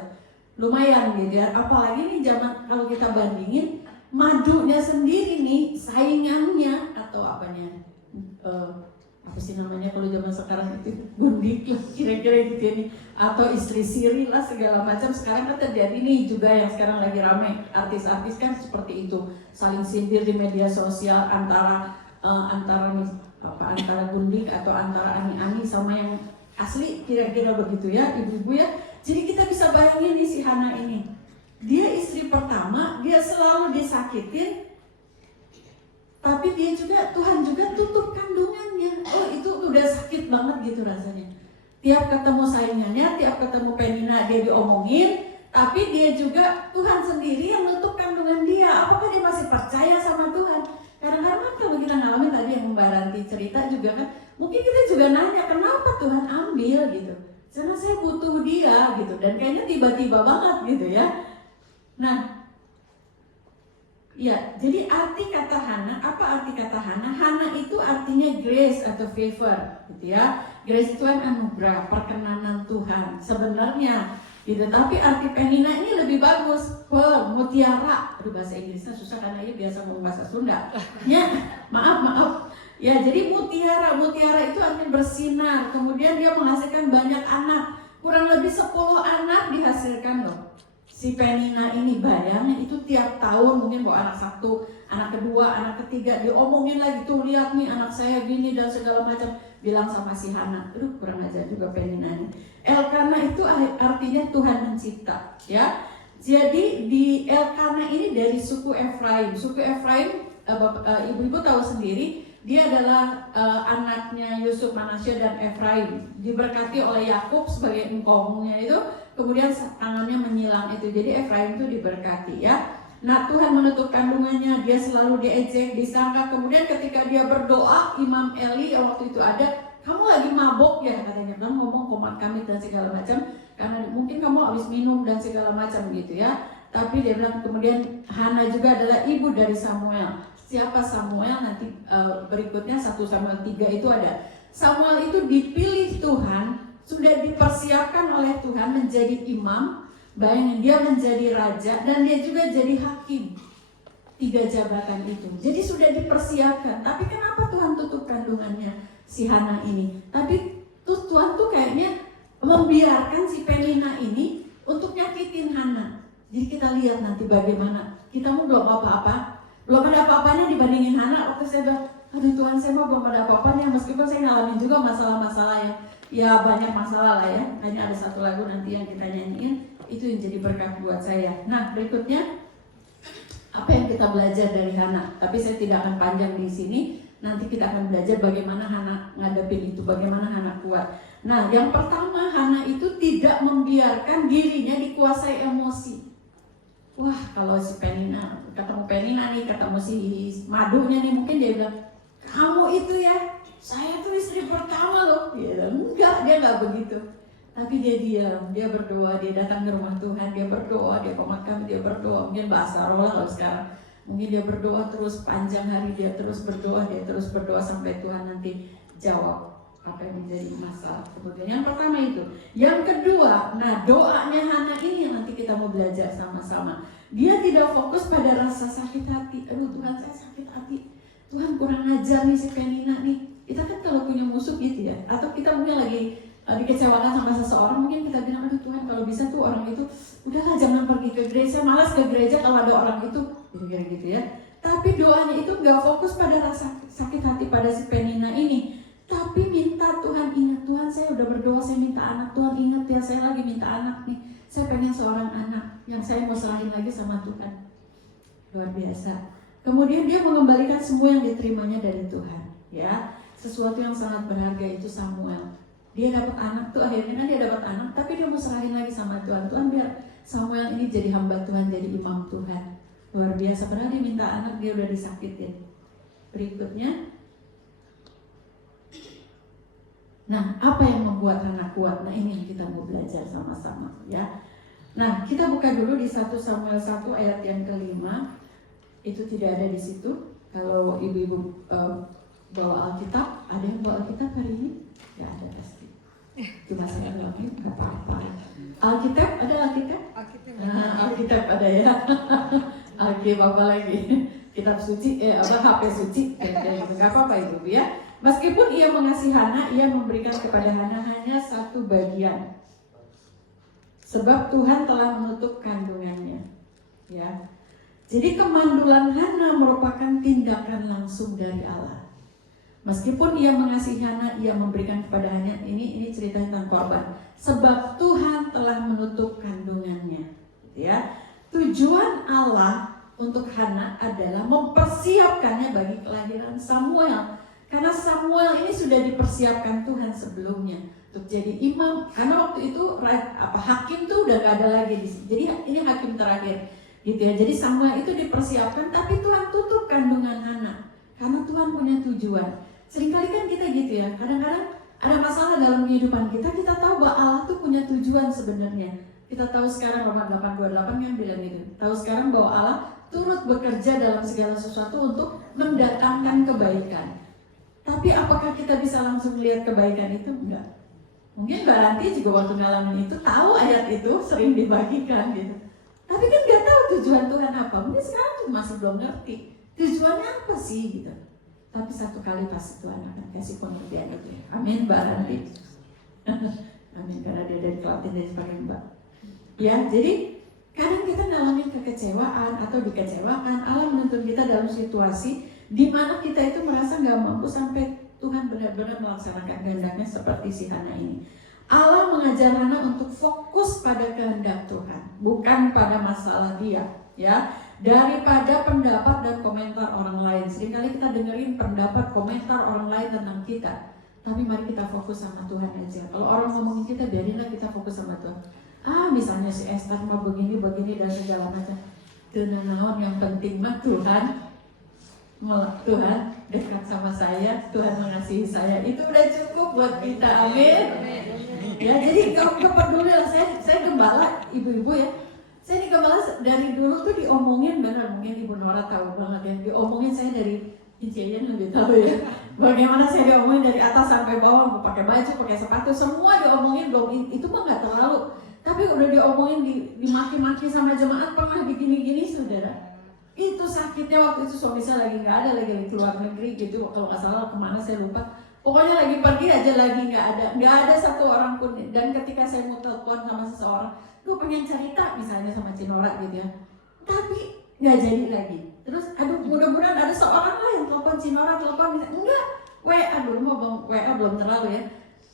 Lumayan gitu ya. Apalagi nih zaman kalau kita bandingin madunya sendiri nih, saingannya atau apanya? Apa sih namanya kalau zaman sekarang itu, gundik lah kira-kira gitu nih, atau istri siri lah segala macam. Sekarang kan terjadi nih juga yang sekarang lagi ramai, artis-artis kan seperti itu, saling sindir di media sosial antara gundik atau antara ani-ani sama yang asli, kira-kira begitu ya ibu-ibu ya. Jadi kita bisa bayangin nih si Hana ini, dia istri pertama, dia selalu disakitin. Tapi dia juga, Tuhan juga tutup kandungannya. Oh itu udah sakit banget gitu rasanya. Tiap ketemu saingannya, tiap ketemu Penina dia diomongin. Tapi dia juga, Tuhan sendiri yang nutup kandungan dia. Apakah dia masih percaya sama Tuhan? Kadang-kadang kalau kita ngalamin tadi yang Mbak Ranti cerita juga kan, mungkin kita juga nanya kenapa Tuhan ambil gitu. Karena saya butuh dia gitu. Dan kayaknya tiba-tiba banget gitu ya. Nah, ya, jadi arti kata Hana, apa arti kata Hana? Hana itu artinya grace atau favor, gitu ya. Grace itu kan anugerah, perkenanan Tuhan sebenarnya. Gitu. Tapi arti Penina ini lebih bagus, pearl, mutiara. Aduh bahasa Inggrisnya susah karena ini biasa ngomong bahasa Sunda. Ya, maaf. Ya, jadi mutiara itu artinya bersinar. Kemudian dia menghasilkan banyak anak, kurang lebih 10 anak dihasilkan loh. Si Penina ini bayangin itu tiap tahun mungkin bawa anak 1, anak kedua, anak ketiga diomongin lagi tuh, lihat nih anak saya gini dan segala macam, bilang sama si Hana. Aduh kurang ajar juga Penina ini. Elkana itu artinya Tuhan mencipta ya. Jadi di Elkana ini dari suku Efraim. Suku Efraim ibu-ibu tahu sendiri, dia adalah anaknya Yusuf, Manasya dan Efraim. Diberkati oleh Yakub sebagai engkongnya itu. Kemudian tangannya menyilang itu, jadi Efraim itu diberkati ya. Nah Tuhan menutup kandungannya, dia selalu diejek, disangka. Kemudian ketika dia berdoa, Imam Eli yang waktu itu ada, kamu lagi mabok ya katanya, kan ngomong komat kami dan segala macam, karena mungkin kamu habis minum dan segala macam gitu ya. Tapi dia bilang, kemudian Hana juga adalah ibu dari Samuel. Siapa Samuel? Nanti berikutnya 1 Samuel 3 itu ada. Samuel itu dipilih Tuhan, sudah dipersiapkan oleh Tuhan menjadi imam. Bayangin, dia menjadi raja dan dia juga jadi hakim. 3 jabatan itu. Jadi sudah dipersiapkan. Tapi kenapa Tuhan tutup kandungannya? si Hana ini. Tapi Tuhan tuh kayaknya membiarkan si Penina ini untuk nyakitin Hana. Jadi kita lihat nanti bagaimana. Kita mau belum apa-apa, belum ada apa-apanya dibandingin Hana. Waktu saya bilang, aduh Tuhan, saya mau belum ada apa-apanya, meskipun saya ngalamin juga masalah-masalah ya banyak masalah lah ya. Hanya ada satu lagu nanti yang kita nyanyiin, itu yang jadi berkat buat saya. Nah, berikutnya apa yang kita belajar dari Hana. Tapi saya tidak akan panjang di sini. Nanti kita akan belajar bagaimana Hana ngadepin itu, bagaimana Hana kuat. Nah, yang pertama, Hana itu tidak membiarkan dirinya dikuasai emosi. Wah, kalau si Penina, ketemu Penina nih, ketemu si madunya nih, mungkin dia bilang, kamu itu ya, saya tuh istri pertama loh. Dia bilang, enggak, dia nggak begitu. Tapi dia diam, dia berdoa, dia datang ke rumah Tuhan, dia berdoa, dia pemakaman, dia berdoa. Mungkin bahasa roh lah kalau sekarang. Mungkin dia berdoa terus panjang hari, dia terus berdoa sampai Tuhan nanti jawab apa yang menjadi masalah. Kemudian yang pertama itu. Yang kedua, nah doanya Hana ini yang nanti kita mau belajar sama-sama. Dia tidak fokus pada rasa sakit hati. Aduh Tuhan, saya sakit hati. Tuhan kurang ajar nih si Penina nih. Kita kan kalau punya musuh gitu ya. Atau kita mungkin lagi dikecewakan sama seseorang, mungkin kita bilang, aduh Tuhan kalau bisa tuh orang itu udahlah jangan pergi ke gereja, malas ke gereja kalau ada orang itu, kira-kira gitu ya. Tapi doanya itu gak fokus pada rasa sakit hati pada si Penina ini, tapi minta Tuhan ingat, Tuhan saya udah berdoa, saya minta anak, Tuhan ingat ya saya lagi minta anak nih, saya pengen seorang anak yang saya mau serahin lagi sama Tuhan. Luar biasa. Kemudian dia mengembalikan semua yang diterimanya dari Tuhan, ya. Sesuatu yang sangat berharga itu Samuel. Dia dapat anak tuh, akhirnya kan dia dapat anak, tapi dia mau serahin lagi sama Tuhan. Tuhan biar Samuel ini jadi hamba Tuhan, jadi imam Tuhan. Luar biasa, padahal dia minta anak, dia udah disakitin. Berikutnya, nah apa yang membuat anak kuat? Nah ini yang kita mau belajar sama-sama ya. Nah kita buka dulu di 1 Samuel 1 ayat yang ke-5. Itu tidak ada di situ. Kalau ibu-ibu bawa Alkitab, ada yang bawa Alkitab hari ini? Ya ada pasti. Cuma saya bilangin nggak apa-apa. Alkitab ada Alkitab? Nah, Alkitab ada ya. Alkitab apa lagi? Kitab suci, HP suci, nggak apa-apa ibu ya. Meskipun ia mengasihi Hana, ia memberikan kepada Hana hanya satu bagian. Sebab Tuhan telah menutup kandungannya. Ya. Jadi kemandulan Hana merupakan tindakan langsung dari Allah. Meskipun ia mengasihi Hana, ia memberikan kepada Hana. Ini cerita tentang korban. Sebab Tuhan telah menutup kandungannya. Ya, tujuan Allah untuk Hana adalah mempersiapkannya bagi kelahiran Samuel. Karena Samuel ini sudah dipersiapkan Tuhan sebelumnya untuk jadi imam. Karena waktu itu hakim tuh udah gak ada lagi di sini. Jadi ini hakim terakhir, gitu ya. Jadi Samuel itu dipersiapkan, tapi Tuhan tutup kandungan Hana. Karena Tuhan punya tujuan. Seringkali kan kita gitu ya, kadang-kadang ada masalah dalam kehidupan kita, kita tahu bahwa Allah tuh punya tujuan sebenarnya. Kita tahu sekarang Roma 8:28 kan bilang gitu. Tahu sekarang bahwa Allah turut bekerja dalam segala sesuatu untuk mendatangkan kebaikan. Tapi apakah kita bisa langsung melihat kebaikan itu? Enggak. Mungkin Mbak Ranti juga waktu ngalamin itu tahu ayat itu sering dibagikan gitu. Tapi kan nggak tahu tujuan Tuhan apa. Mungkin sekarang masih belum ngerti tujuannya apa sih gitu. Tapi satu kali pasti Tuhan akan kasih pengertian itu. Amin Mbak Ranti. Amin, karena dia dari Klaten dari sebagai Mbak. Ya, jadi kadang kita ngalamin kekecewaan atau dikecewakan. Allah menuntun kita dalam situasi di mana kita itu merasa nggak mampu sampai Tuhan benar-benar melaksanakan kehendaknya seperti si Hana ini. Allah mengajar Hana untuk fokus pada kehendak Tuhan, bukan pada masalah dia, ya. Daripada pendapat dan komentar orang lain. Seringkali kita dengerin pendapat, komentar orang lain tentang kita. Tapi mari kita fokus sama Tuhan aja. Kalau orang ngomongin kita, biarinlah kita fokus sama Tuhan. Misalnya si Esther mah begini dan segala macam. Tenang, yang penting mah Tuhan dekat sama saya, Tuhan mengasihi saya. Itu udah cukup buat kita. Amin. Ya, jadi kepedulian saya gembala, ibu-ibu ya. Saya di gembala dari dulu tuh diomongin, benar mungkin Ibu Nora tahu banget ya. Diomongin saya dari Incian lebih tahu ya. Bagaimana saya diomongin dari atas sampai bawah, pakai baju, pakai sepatu, semua diomongin. Belum itu mah nggak terlalu. Tapi udah diomongin, dimaki-maki sama jemaat, pernah begini-gini saudara. Itu sakitnya waktu itu suami saya lagi nggak ada, lagi keluar negeri gitu. Kalau nggak salah kemana saya lupa. Pokoknya lagi pergi aja lagi nggak ada satu orang pun. Dan ketika saya mau telepon sama seseorang, gue pengen cerita misalnya sama Cinora gitu ya, tapi nggak jadi lagi. Terus aduh mudah-mudahan ada seorang lah yang telepon Cinora, telepon misalnya, enggak WA dulu, WA belum terlalu ya,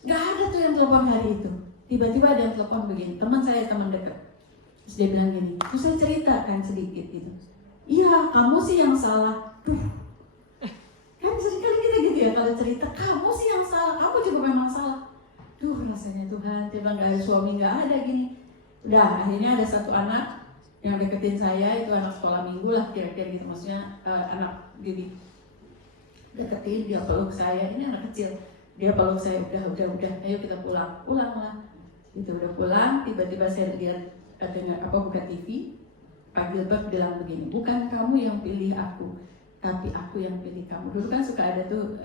nggak ada tuh yang telepon hari itu. Tiba-tiba ada yang telepon begini, teman saya, teman dekat. Terus dia bilang gini, terus saya ceritakan sedikit gitu. Iya, kamu sih yang salah. Duh, kan seringkali kita gitu ya kalau cerita, kamu sih yang salah, kamu juga memang salah. Duh, rasanya Tuhan, tiba nggak ada suami, nggak ada gini. Udah, akhirnya ada satu anak yang deketin saya, itu anak sekolah minggu lah kira-kira gitu, maksudnya anak didik. Deketin, dia peluk saya, ini anak kecil. Dia peluk saya, udah, ayo kita pulang lah. Itu udah pulang, tiba-tiba saya lihat dengar buka TV. Pak Gilbert bilang begini, bukan kamu yang pilih aku, tapi aku yang pilih kamu. Dulu kan suka ada tuh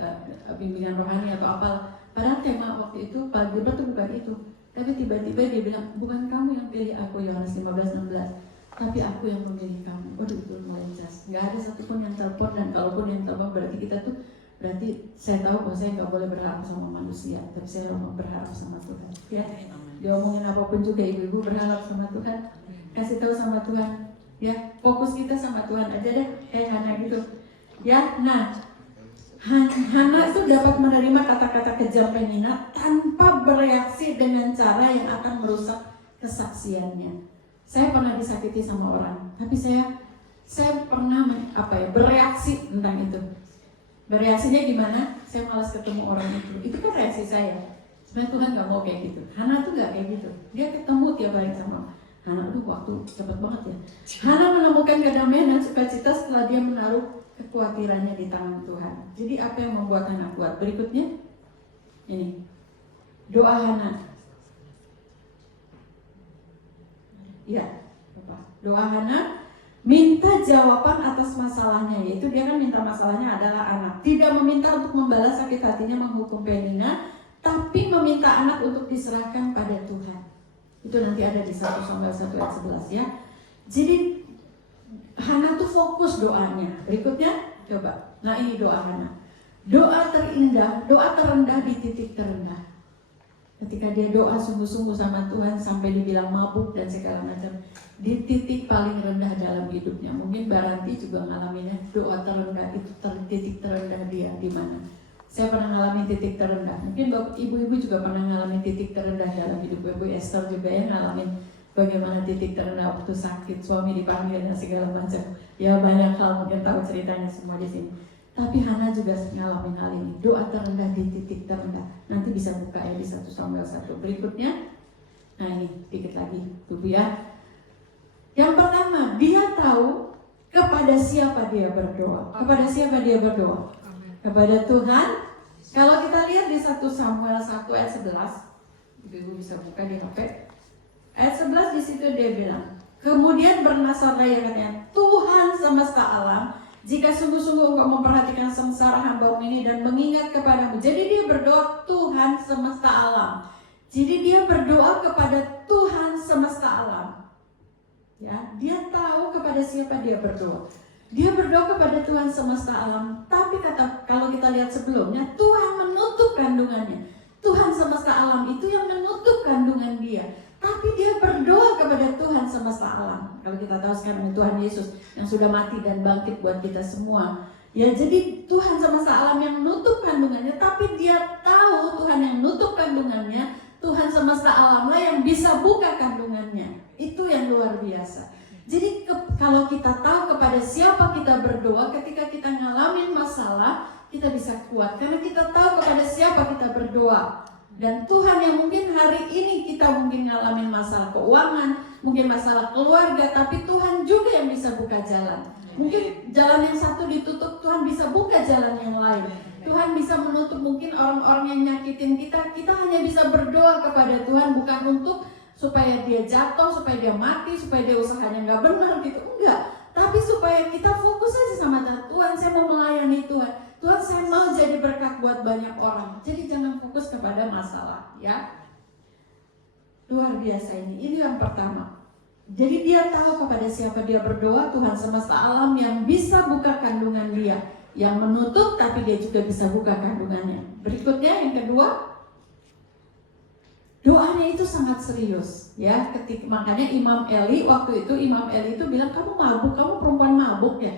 bimbingan rohani atau apa. Padahal tema waktu itu Pak Gilbert tuh bukan itu. Tapi tiba-tiba dia bilang, bukan kamu yang pilih aku, Yohanes 15:16, tapi aku yang memilih kamu. Waduh, itu mulai jelas. Nggak ada satupun yang telepon, dan kalaupun yang telepon berarti kita tuh, berarti saya tahu bahwa saya nggak boleh berharap sama manusia, tapi saya mau berharap sama Tuhan. Ya, diomongin apapun juga ibu-ibu berharap sama Tuhan, kasih tahu sama Tuhan. Ya, fokus kita sama Tuhan aja deh, kayak Hana gitu. Ya, nah, Hana itu dapat menerima kata-kata kejam Penina tanpa bereaksi dengan cara yang akan merusak kesaksiannya. Saya pernah disakiti sama orang, tapi saya pernah bereaksi tentang itu. Bereaksinya gimana? Saya malas ketemu orang itu. Itu kan reaksi saya. Sebenarnya Tuhan nggak mau kayak gitu. Hana tuh nggak kayak gitu. Dia ketemu tiap hari sama Hana. Aduh, waktu cepat banget ya. Hana menemukan kedamaian dan sukacita setelah dia menaruh kekhawatirannya di tangan Tuhan. Jadi apa yang membuat Hana kuat? Berikutnya ini doa Hana. Ya, doa Hana minta jawaban atas masalahnya, yaitu dia kan minta masalahnya adalah anak. Tidak meminta untuk membalas sakit hatinya menghukum Penina, tapi meminta anak untuk diserahkan pada Tuhan. Itu nanti ada di 1 Samuel 1 ayat 11 ya. Jadi Hana tuh fokus doanya. Berikutnya coba. Nah, ini doa Hana. Doa terindah, doa terendah di titik terendah. Ketika dia doa sungguh-sungguh sama Tuhan sampai dibilang mabuk dan segala macam, di titik paling rendah dalam hidupnya. Mungkin Baranti juga ngalaminnya, doa terendah itu titik terendah dia di mana? Saya pernah ngalamin titik terendah. Mungkin ibu-ibu juga pernah ngalamin titik terendah dalam hidup. Ibu Esther juga yang ngalamin bagaimana titik terendah waktu sakit, suami dipanggil dan segala macam. Ya banyak hal, mungkin tahu ceritanya semua di sini. Tapi Hana juga ngalamin hal ini, doa terendah di titik terendah. Nanti bisa buka ya di 1 Samuel 1 berikutnya. Nah ini dikit lagi, tuh ya. Yang pertama, dia tahu kepada siapa dia berdoa. Kepada siapa dia berdoa? Kepada Tuhan. Kalau kita lihat di 1 Samuel 1 ayat 11, ibu bisa buka di HP. Ayat 11 di situ dia bilang, kemudian bernasarlah ia katanya, Tuhan semesta alam, jika sungguh-sungguh engkau memperhatikan sengsara hamba-Mu ini dan mengingat kepadamu. Jadi dia berdoa Tuhan semesta alam. Jadi dia berdoa kepada Tuhan semesta alam. Ya, dia tahu kepada siapa dia berdoa. Dia berdoa kepada Tuhan semesta alam. Tapi kalau kita lihat sebelumnya, Tuhan menutup kandungannya. Tuhan semesta alam itu yang menutup kandungan dia. Tapi dia berdoa kepada Tuhan semesta alam. Kalau kita tahu sekarang Tuhan Yesus yang sudah mati dan bangkit buat kita semua. Ya, jadi Tuhan semesta alam yang menutup kandungannya, tapi dia tahu Tuhan yang menutup kandungannya, Tuhan semesta alamlah yang bisa buka kandungannya. Itu yang luar biasa. Jadi kalau kita tahu kepada siapa kita berdoa, ketika kita ngalamin masalah, kita bisa kuat karena kita tahu kepada siapa kita berdoa. Dan Tuhan yang mungkin hari ini kita mungkin ngalamin masalah keuangan, mungkin masalah keluarga, tapi Tuhan juga yang bisa buka jalan. Mungkin jalan yang satu ditutup, Tuhan bisa buka jalan yang lain. Tuhan bisa menutup mungkin orang-orang yang nyakitin kita. Kita hanya bisa berdoa kepada Tuhan bukan untuk supaya dia jatuh, supaya dia mati, supaya dia usahanya nggak benar gitu. Enggak, tapi supaya kita fokus aja sama Tuhan. Saya mau melayani Tuhan. Tuhan, saya mau jadi berkat buat banyak orang. Jadi jangan fokus kepada masalah, ya. Luar biasa ini. Ini yang pertama. Jadi dia tahu kepada siapa dia berdoa, Tuhan semesta alam yang bisa buka kandungan dia, yang menutup, tapi dia juga bisa buka kandungannya. Berikutnya yang kedua, doanya itu sangat serius ya. Makanya Imam Eli waktu itu, Imam Eli itu bilang, kamu mabuk, kamu perempuan mabuk ya,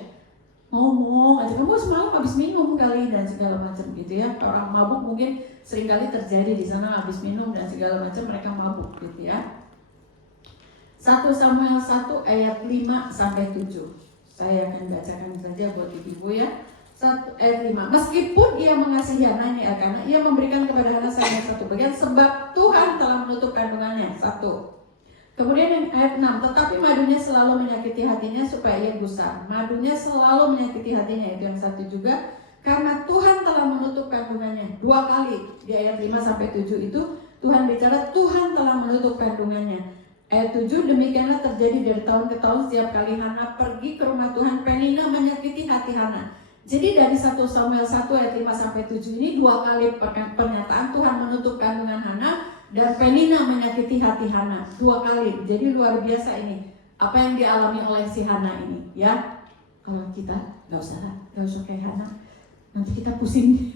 ngomong aja, kamu semalam habis minum kali dan segala macam gitu ya. Orang mabuk mungkin seringkali terjadi di sana, habis minum dan segala macam mereka mabuk gitu ya. 1 Samuel 1 ayat 5 sampai 7. Saya akan bacakan saja buat ibu ya. 1 ayat 5. Meskipun ia mengasihi Hana, ini Elkana, ia memberikan kepada Hana sayang satu bagian sebab Tuhan telah menutup kandungannya. 1. Kemudian yang ayat 6, tetapi madunya selalu menyakiti hatinya supaya ia gusar. Madunya selalu menyakiti hatinya, itu yang 1 juga. Karena Tuhan telah menutup kandungannya. 2 kali di ayat 5 sampai 7 itu Tuhan bicara Tuhan telah menutup kandungannya. Ayat 7, demikianlah terjadi dari tahun ke tahun setiap kali Hana pergi ke rumah Tuhan, Penina menyakiti hati Hana. Jadi dari 1 Samuel 1 ayat 5 sampai 7 ini 2 kali pernyataan Tuhan menutup kandungan Hana dan Penina menyakiti hati Hana. 2 kali. Jadi luar biasa ini apa yang dialami oleh si Hana ini ya. Kalau kita nggak usah kayak Hana, nanti kita pusing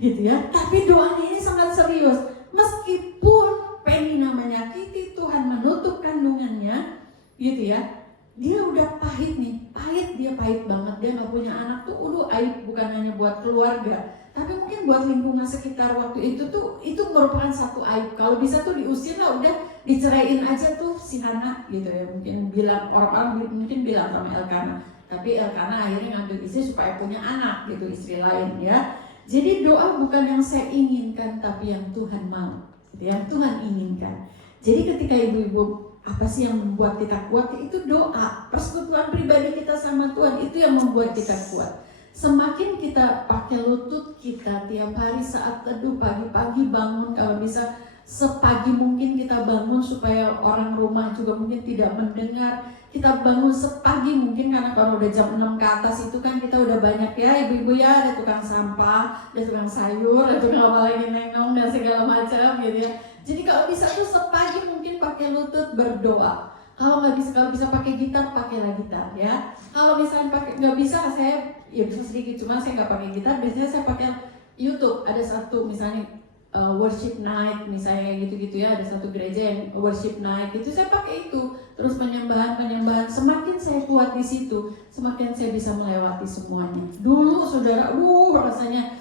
gitu ya. Tapi doanya ini sangat serius. Meskipun Penina menyakiti, Tuhan menutup kandungannya gitu ya. Dia udah pahit nih, dia pahit banget, dia nggak punya anak tuh aib, bukan hanya buat keluarga, tapi mungkin buat lingkungan sekitar waktu itu tuh, itu merupakan satu aib. Kalau bisa tuh diusir lah, udah diceraiin aja tuh si Hana gitu ya. Mungkin bilang orang-orang mungkin bilang sama Elkana, tapi Elkana akhirnya ngambil istri supaya punya anak gitu, istri lain ya. Jadi doa bukan yang saya inginkan, tapi yang Tuhan mau, yang Tuhan inginkan. Jadi ketika ibu-ibu, apa sih yang membuat kita kuat? Itu doa, persekutuan pribadi kita sama Tuhan, itu yang membuat kita kuat. Semakin kita pakai lutut kita tiap hari saat teduh, pagi-pagi bangun, kalau bisa sepagi mungkin kita bangun supaya orang rumah juga mungkin tidak mendengar. Kita bangun sepagi mungkin, karena kalau udah jam 6 ke atas itu kan kita udah banyak ya ibu-ibu ya, ada tukang sampah, ada tukang sayur, ada tukang apa lagi nengong dan segala macam gitu ya. Jadi kalau bisa tuh sepagi mungkin pakai lutut berdoa. Kalau nggak bisa pakai gitar, pakailah gitar ya. Kalau misalnya nggak bisa, saya ya bisa sedikit, cuma saya nggak pakai gitar. Biasanya saya pakai YouTube. Ada satu misalnya worship night misalnya gitu-gitu ya. Ada satu gereja yang worship night itu saya pakai itu. Terus penyembahan. Semakin saya kuat di situ, semakin saya bisa melewati semuanya. Dulu saudara, rasanya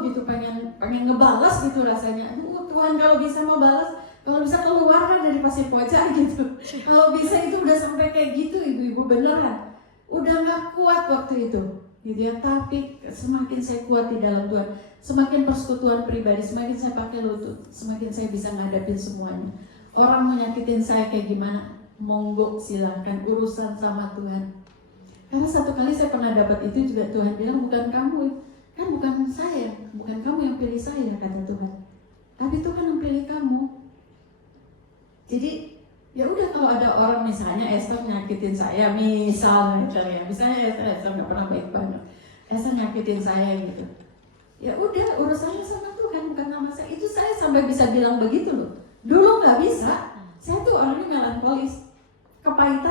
gitu pengen ngebalas gitu rasanya. Tuhan kalau bisa mau balas, kalau bisa keluar dari pasir pojok gitu. Kalau bisa itu udah sampai kayak gitu ibu-ibu, beneran. Udah gak kuat waktu itu gitu ya. Tapi semakin saya kuat di dalam Tuhan, semakin persekutuan pribadi, semakin saya pakai lutut, semakin saya bisa ngadapin semuanya. Orang mau nyakitin saya kayak gimana, monggo silahkan, urusan sama Tuhan. Karena satu kali saya pernah dapat itu juga, Tuhan bilang bukan kamu, kan bukan saya, bukan kamu yang pilih saya kata Tuhan, tapi Tuhan yang pilih kamu. Jadi ya udah, kalau ada orang misalnya Esther nyakitin saya, misalnya Esther nggak pernah baik banget, Esther nyakitin saya gitu, ya udah urusannya sama Tuhan, bukan sama saya. Itu saya sampai bisa bilang begitu loh. Dulu nggak bisa, saya tuh orangnya melankolis,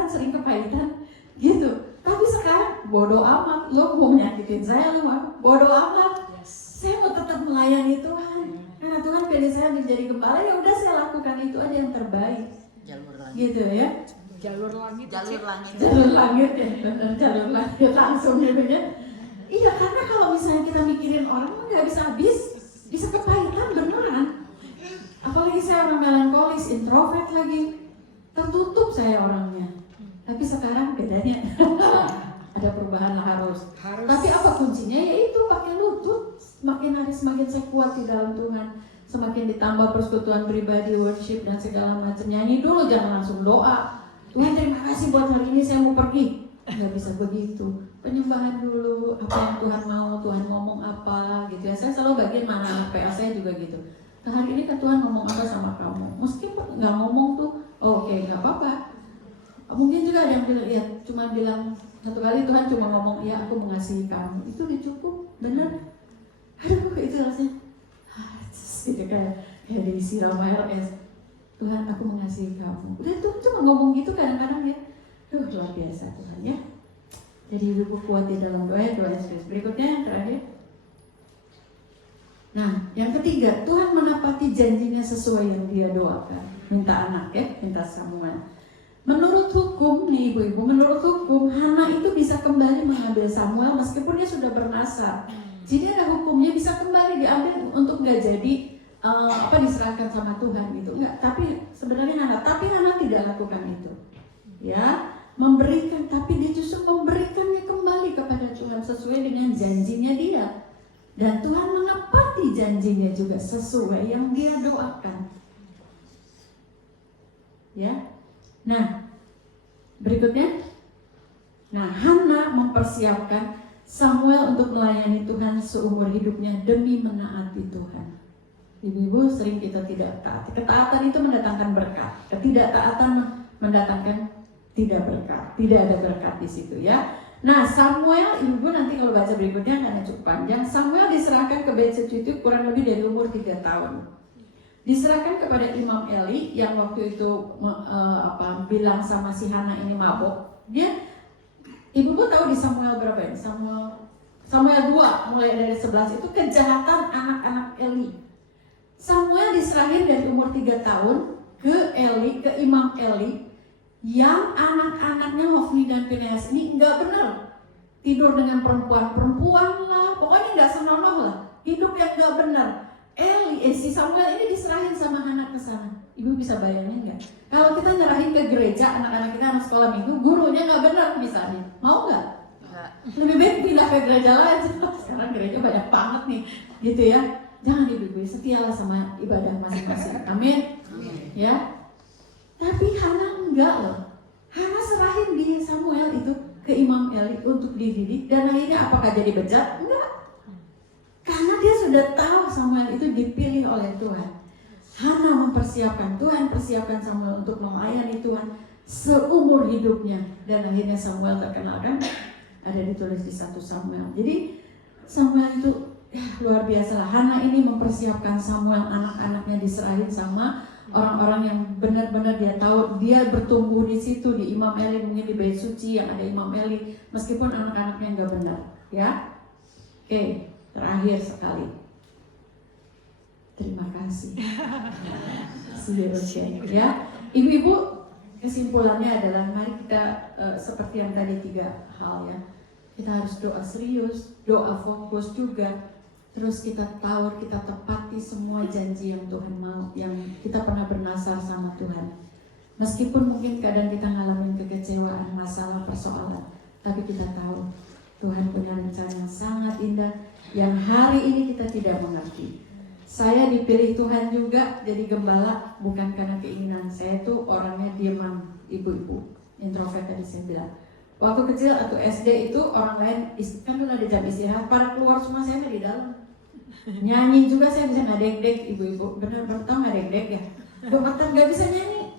sering kepahitan gitu. Tapi sekarang bodoh amat, lo mau menyakitin saya, lo mau bodoh amat. Saya mau tetap melayani Tuhan, karena Tuhan pilih saya untuk jadi gembala. Ya udah, saya lakukan itu aja yang terbaik. Jalur langit. Gitu ya. Jalur langit ya, jalur langit langsung gitu ya. Iya, karena kalau misalnya kita mikirin orang nggak bisa habis, bisa kepahitan beneran. Apalagi saya orang melankolis, introvert lagi, tertutup saya orangnya. Tapi sekarang bedanya ada perubahan lah harus. Tapi apa kuncinya? Yaitu pakai lutut. Semakin hari semakin saya kuat di dalam Tuhan, semakin ditambah persekutuan pribadi, worship dan segala macam. Nyanyi dulu, jangan langsung doa. Tuhan terima kasih buat hari ini saya mau pergi. Nggak bisa begitu. Penyembahan dulu, apa yang Tuhan mau, Tuhan ngomong apa gitu ya. Saya selalu bagian mana PA saya juga gitu. Nah, hari ini kan Tuhan ngomong apa sama kamu? Meskipun nggak ngomong tuh, oke, nggak apa-apa. Mungkin juga ada yang bilang, ya cuma bilang satu kali Tuhan cuma ngomong, ya aku mengasihi kamu. Itu udah cukup, bener. Aduh, itu rasanya gitu kayak disiram LS. Tuhan, aku mengasihi kamu. Udah tuh cuma ngomong gitu kadang-kadang ya. Luar biasa Tuhan ya. Jadi ibu kuat di dalam doa Yesus. Berikutnya yang terakhir. Nah, yang ketiga, Tuhan menepati janjinya sesuai yang dia doakan. Minta anak ya, minta Samuel. Menurut hukum nih ibu-ibu, menurut hukum Hana itu bisa kembali mengambil Samuel meskipun dia sudah bernasar. Jadi ada hukumnya bisa kembali diambil untuk nggak jadi diserahkan sama Tuhan gitu. Enggak, tapi sebenarnya Hana tidak lakukan itu. Ya, memberikan, tapi dia justru memberikannya kembali kepada Tuhan sesuai dengan janjinya dia. Dan Tuhan menepati janjinya juga sesuai yang dia doakan. Ya. Nah, berikutnya. Nah, Hana mempersiapkan Samuel untuk melayani Tuhan seumur hidupnya demi menaati Tuhan. Ibu-ibu sering kita tidak taat. Ketaatan itu mendatangkan berkat. Ketidaktaatan mendatangkan tidak berkat. Tidak ada berkat di situ ya. Nah, Samuel, ibu nanti kalau baca berikutnya karena cukup panjang. Samuel diserahkan ke Betsheba itu kurang lebih dari umur 3 tahun. Diserahkan kepada Imam Eli yang waktu itu bilang sama si Hana ini mabok. Ibu tahu di Samuel berapa ini? Samuel 2 mulai dari 11 itu kejahatan anak-anak Eli. Samuel diserahin dari umur 3 tahun ke Eli, ke Imam Eli. Yang anak-anaknya Hofni dan Pinehas ini enggak benar, tidur dengan perempuan-perempuan lah, pokoknya enggak senonoh lah, hidup yang enggak benar. Si Samuel ini diserahin sama anak ke sana. Ibu bisa bayangin enggak? Kalau kita nyerahin ke gereja, anak-anak kita anak sekolah minggu, gurunya enggak benar misalnya, mau enggak? Lebih baik pindah ke gereja lain. Sekarang gereja banyak banget nih, gitu ya. Jangan ibu-ibu, setialah sama ibadah masing-masing. Amin. Ya. Tapi Hana enggak loh. Hana serahin dia Samuel itu ke Imam Eli untuk dididik. Dan akhirnya apakah jadi bejat? Enggak. Karena dia sudah tahu Samuel itu dipilih oleh Tuhan. Hana mempersiapkan, Tuhan persiapkan Samuel untuk melayani Tuhan seumur hidupnya. Dan akhirnya Samuel terkenal kan? Ada ditulis di 1 Samuel. Jadi Samuel itu luar biasa lah. Hana ini mempersiapkan Samuel, anak-anaknya diserahin sama orang-orang yang benar-benar dia tahu, dia bertumbuh di situ di Imam Eli, mungkin di Bait Suci yang ada Imam Eli, meskipun anak-anaknya nggak benar, ya. Oke, terakhir sekali. Terima kasih. Ya, ibu-ibu, kesimpulannya adalah mari kita seperti yang tadi 3 hal ya. Kita harus doa serius, doa fokus juga. Terus kita tahu, kita tepati semua janji yang Tuhan mau, yang kita pernah bernasar sama Tuhan. Meskipun mungkin kadang kita ngalamin kekecewaan, masalah, persoalan, tapi kita tahu Tuhan punya rencana yang sangat indah yang hari ini kita tidak mengerti. Saya dipilih Tuhan juga jadi gembala bukan karena keinginan. Saya tuh orangnya dieman, ibu-ibu, introvert tadi saya bilang. Waktu kecil atau SD itu orang lain kan dulu ada jam istirahat, pada keluar semua, saya di dalam. Nyanyi juga saya bisa ngadek-dek, ibu-ibu benar-benar tahu ngadek-dek ya. Dokter nggak bisa nyanyi.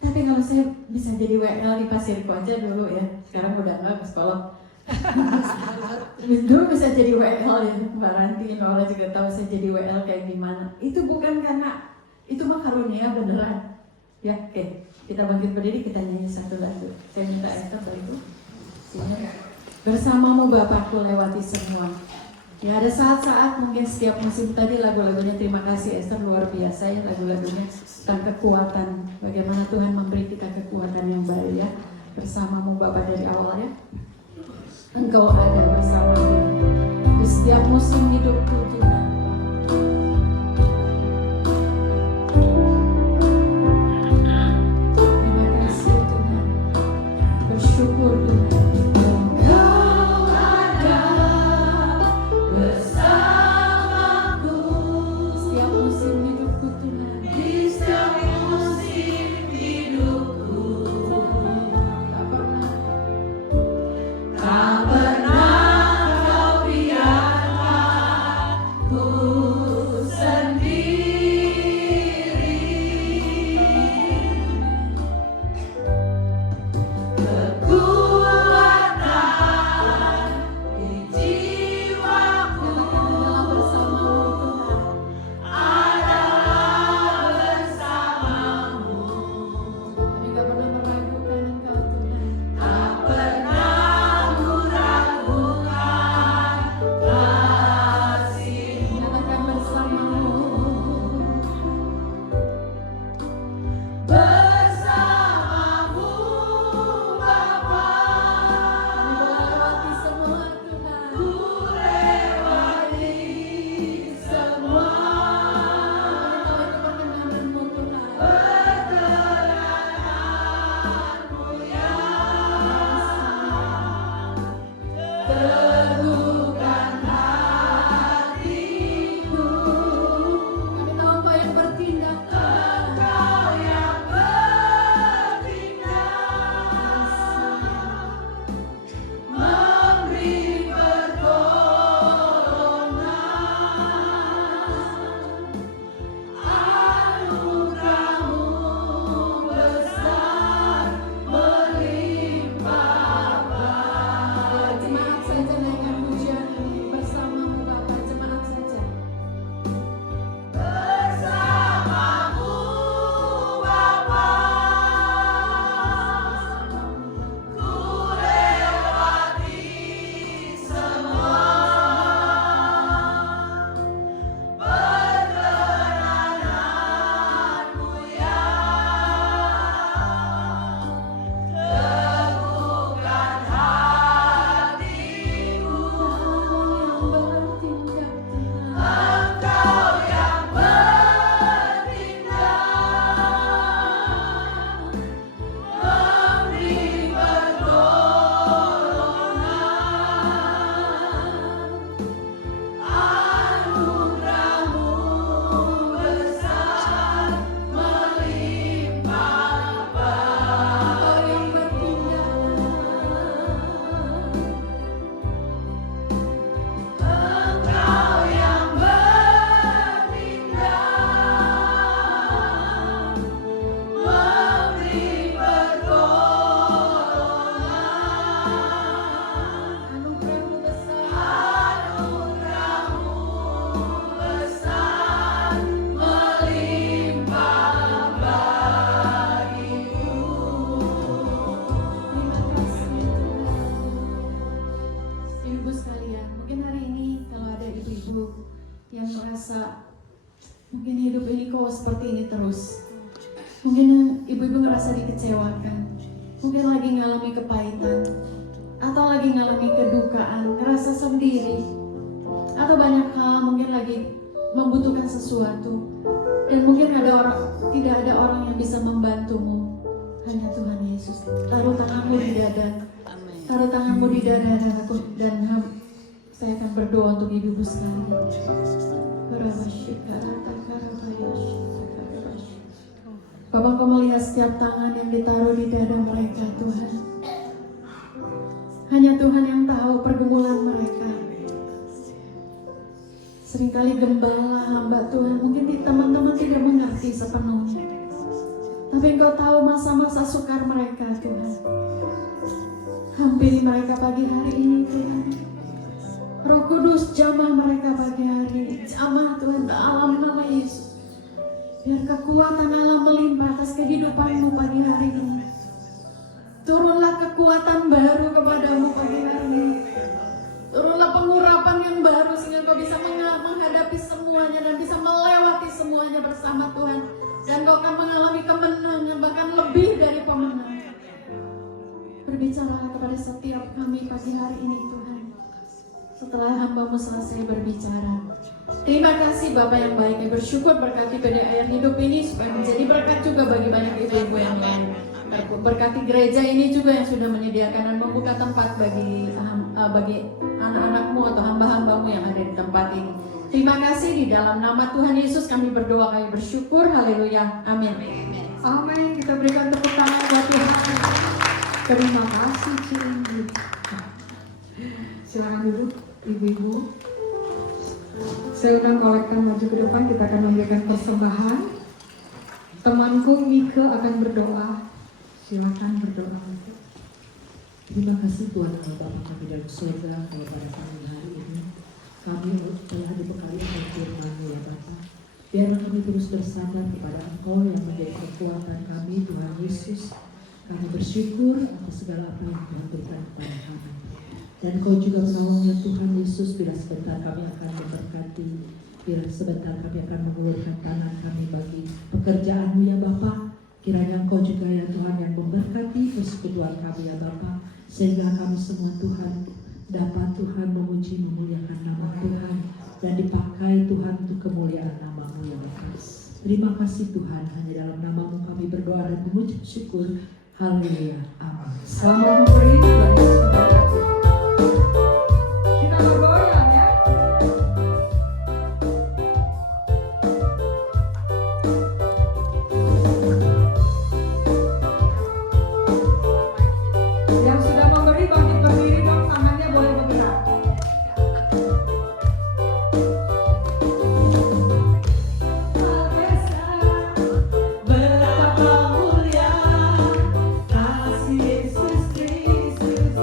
Tapi kalau saya bisa jadi WL di Pasirko aja dulu ya. Sekarang udah nggak ke sekolah. Dulu bisa jadi WL ya, Mbak Ranti, Nola juga tahu saya jadi WL kayak gimana. Itu bukan karena itu mah karunia beneran. Ya, oke. Kita bangkit berdiri, kita nyanyi satu lagu. Saya minta Esther balik. Bersamamu Bapakku lewati semua. Ya, ada saat-saat mungkin setiap musim tadi lagu-lagunya, terima kasih Esther, luar biasa ya lagu-lagunya tentang kekuatan. Bagaimana Tuhan memberi kita kekuatan yang baru ya. Bersamamu Bapa dari awal ya. Engkau ada bersamamu di setiap musim hidupku Tuhan. Terima kasih Tuhan. Bersyukur Tuhan. seperti ini terus. Mungkin ibu-ibu ngerasa dikecewakan, mungkin lagi ngalami kepahitan, atau lagi ngalami kedukaan, ngerasa sendiri, atau banyak hal mungkin lagi membutuhkan sesuatu, dan mungkin tidak ada orang yang bisa membantumu. Hanya Tuhan Yesus. Taruh tanganmu di dada, taruh tanganmu di dada, dan saya akan berdoa untuk ibu-ibu sekalian. Bapak, Kau melihat setiap tangan yang ditaruh di dada mereka, Tuhan. Hanya Tuhan yang tahu pergumulan mereka. Seringkali gembala hamba Tuhan, mungkin teman-teman tidak mengerti sepenuhnya. Tapi Engkau tahu masa-masa sukar mereka, Tuhan. Hampiri mereka pagi hari ini, Tuhan. Roh Kudus jamah mereka pagi hari ini. Jamah Tuhan dalam nama Yesus. Biar kekuatan Allah melimpah atas kehidupanmu pagi hari ini. Turunlah kekuatan baru kepadamu pagi hari ini. Turunlah pengurapan yang baru sehingga Kau bisa menghadapi semuanya dan bisa melewati semuanya bersama Tuhan. Dan Kau akan mengalami kemenangan, bahkan lebih dari pemenang. Berbicaralah kepada setiap kami pagi hari ini, Tuhan. Setelah hamba-Mu selesai berbicara, terima kasih Bapak yang baik. Bersyukur berkati PDA yang hidup ini supaya menjadi berkat juga bagi banyak ibu-ibu yang lain. Berkati gereja ini juga yang sudah menyediakan dan membuka tempat bagi anak-anak-Mu atau hamba-hamba-Mu yang ada di tempat ini. Terima kasih, di dalam nama Tuhan Yesus kami berdoa, kami bersyukur. Haleluya. Amin. Amin. Kita berikan tepuk tangan buat Tuhan. Terima kasih Cinggi. Silakan dulu ibu-ibu. Saya undang kolektor maju ke depan, kita akan memberikan persembahan. Temanku Mika akan berdoa. Silakan berdoa. Terima kasih Tuhan Allah Bapa kami dalam surga, pada kami hari ini. Kami telah dibekali oleh firman-Mu ya Bapa. Biarlah kami terus bersandar kepada Engkau yang menjadi kekuatan kami, Tuhan Yesus. Kami bersyukur atas segala apa yang Tuhan berikan kepada kami. Dan Kau juga menolongnya Tuhan Yesus, bila sebentar kami akan memberkati, bila sebentar kami akan mengulurkan tangan kami bagi pekerjaan-Mu ya Bapa. Kiranya Engkau juga ya Tuhan yang memberkati persekutuan kami ya Bapa, sehingga kami semua Tuhan dapat Tuhan memuji memuliakan nama Tuhan dan dipakai Tuhan untuk kemuliaan nama-Mu ya Bapa. Terima kasih Tuhan, hanya dalam nama-Mu kami berdoa dan mengucap syukur. Haleluya. Amin. Selamat memberi. Kita bergoyang ya. Yang sudah memberi bangkit berdiri dong, tangannya boleh bergerak. Betapa mulia kasih Yesus Kristus.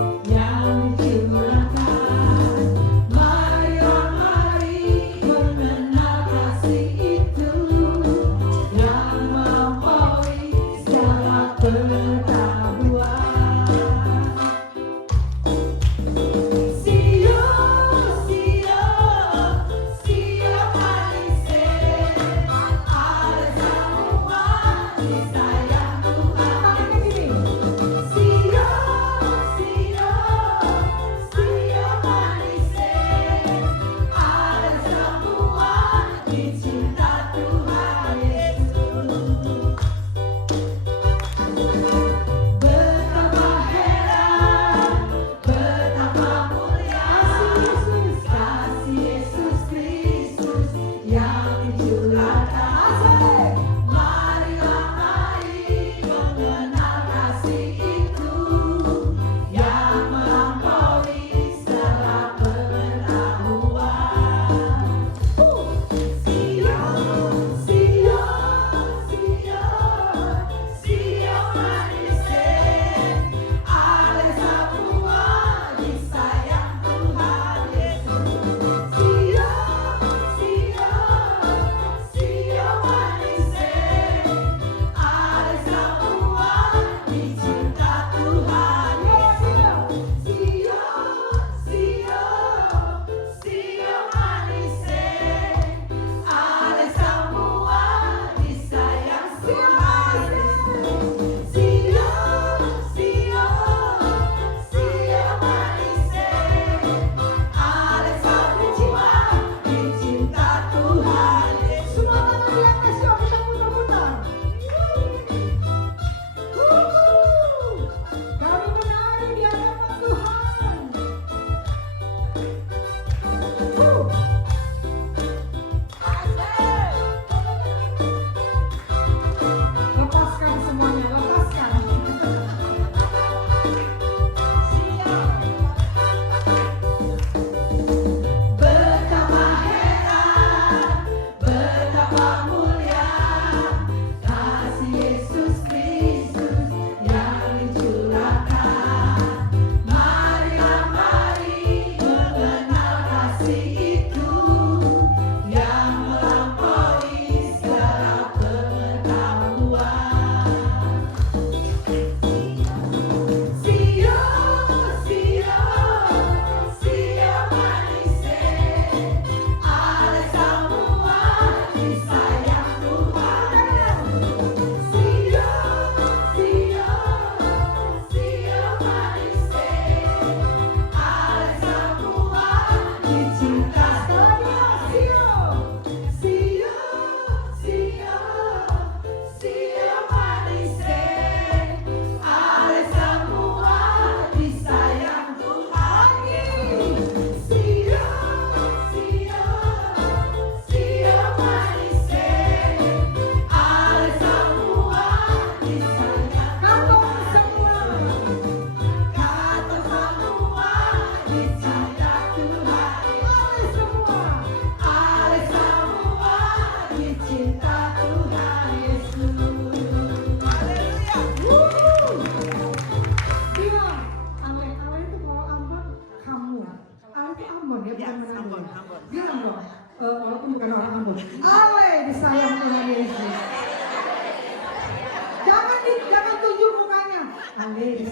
Amin.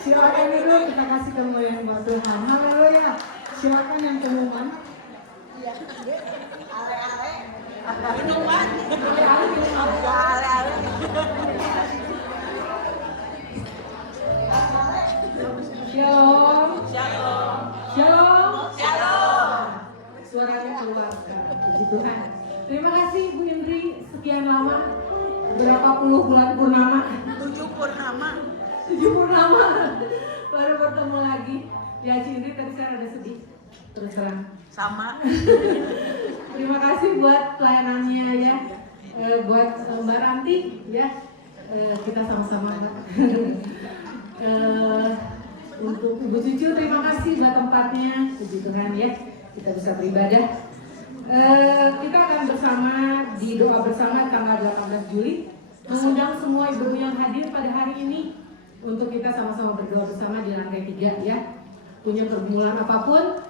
Silakan dulu, kita kasih kemuliaan buat Tuhan. Haleluya. Silakan yang pengumuman. Shalom. Shalom. Suaranya keluar. Puji Tuhan. Terima kasih Bu Indri, sekian lama. Berapa puluh bulan purnama? 7 purnama. Baru bertemu lagi. Ya Ci Indri tadi saya rada sedih. Terus terang. Sama. Terima kasih buat pelayanannya ya. Buat Mbak Ranti ya. Kita sama-sama. Untuk Ibu Cucu terima kasih buat tempatnya. Puji Tuhan ya. Kita bisa beribadah. Kita akan bersama di doa bersama tanggal 18 Juli mengundang semua ibu yang hadir pada hari ini untuk kita sama-sama berdoa bersama di lantai 3 ya. Punya pergumulan apapun,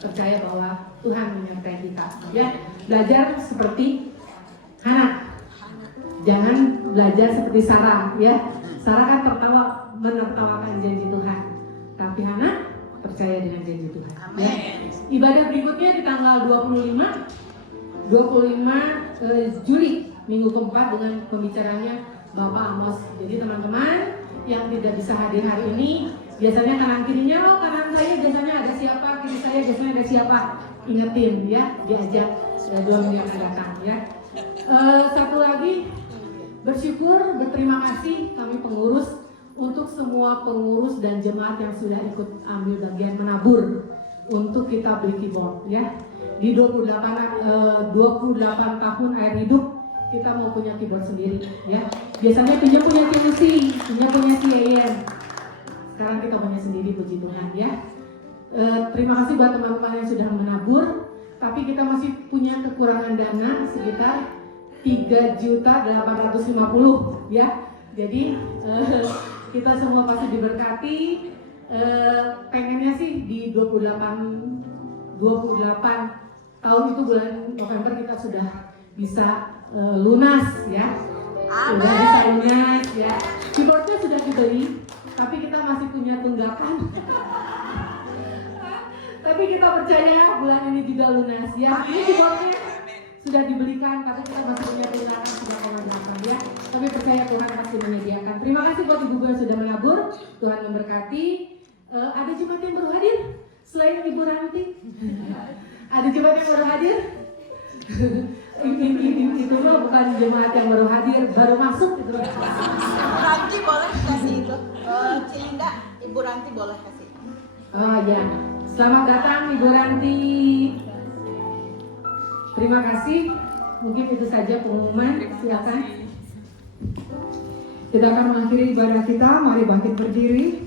percaya bahwa Tuhan menyertai kita ya. Belajar seperti Hana, jangan belajar seperti Sarah ya. Sarah kan menertawakan janji Tuhan, tapi Hana percaya dengan janji Tuhan ya. Ibadah berikutnya di tanggal 25 Juli minggu keempat dengan pembicaranya Bapak Amos. Jadi teman-teman yang tidak bisa hadir hari ini, biasanya kanan kirinya, oh kanan saya biasanya ada siapa, kiri saya biasanya ada siapa, ingetin ya, diajak 2 minggu yang akan datang ya. Satu lagi, berterima kasih kami pengurus untuk semua pengurus dan jemaat yang sudah ikut ambil bagian menabur untuk kita beli keyboard ya. Di 28 tahun air hidup kita mau punya keyboard sendiri ya. Biasanya punya TUC, punya CAN. Sekarang kita punya sendiri, puji Tuhan ya. Terima kasih buat teman-teman yang sudah menabur, tapi kita masih punya kekurangan dana sekitar 3.850 ya. Jadi kita semua pasti diberkati. Pengennya sih di 28 tahun itu bulan November kita sudah bisa lunas ya. Sudah bisa lunas ya. Keyboardnya sudah dibeli, tapi kita masih punya tunggakan. Tapi kita percaya bulan ini juga lunas ya. Ini keyboardnya sudah dibelikan, tapi kita masih punya tunggakan 3,8 ya. Tapi percaya Tuhan pasti menyediakan. Terima kasih buat ibu-ibu yang sudah menabur. Tuhan memberkati. Ada jemaat yang baru hadir selain Ibu Ranti. Ada jemaat yang baru hadir. Itu loh, bukan jemaat yang baru hadir, baru masuk itu. Ibu Ranti boleh kasih itu. Cilinda, Ibu Ranti boleh kasih. Oh ya, selamat datang Ibu Ranti. Terima kasih. Mungkin itu saja pengumuman. Silakan. Kita akan mengakhiri ibadah kita. Mari bangkit berdiri.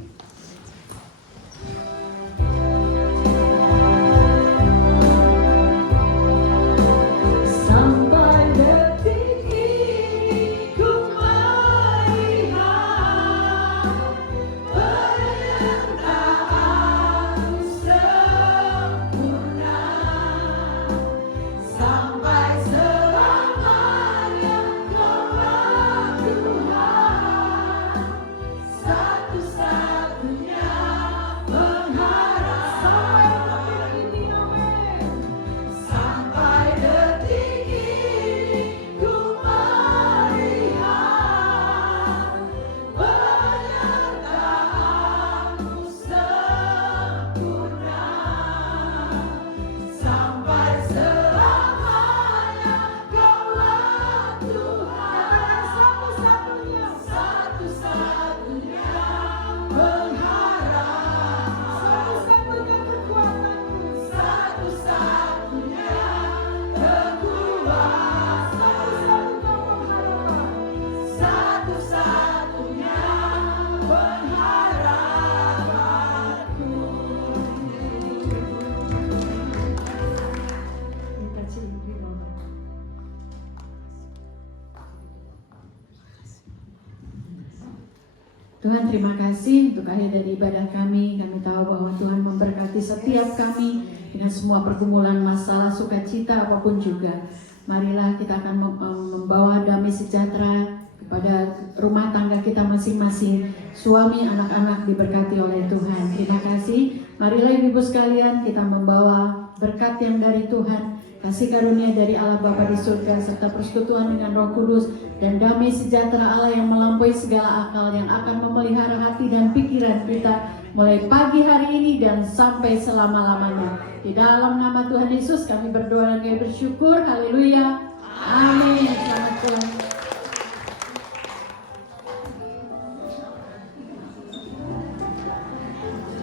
Tuhan terima kasih untuk akhir dari ibadah kami. Kami tahu bahwa Tuhan memberkati setiap kami dengan semua pergumulan masalah, sukacita apapun juga. Marilah kita akan membawa damai sejahtera kepada rumah tangga kita masing-masing. Suami, anak-anak diberkati oleh Tuhan. Terima kasih. Marilah ibu-ibu sekalian kita membawa berkat yang dari Tuhan, kasih karunia dari Allah Bapa di surga, serta persekutuan dengan Roh Kudus, dan damai sejahtera Allah yang melampaui segala akal, yang akan memelihara hati dan pikiran kita mulai pagi hari ini dan sampai selama-lamanya. Di dalam nama Tuhan Yesus kami berdoa dan kami bersyukur. Haleluya. Amin. Selamat pulang.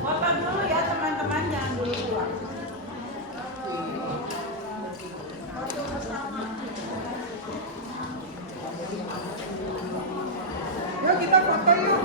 Foto dulu ya teman-teman, jangan dulu keluar. Foto bersama. Yuk kita foto yuk.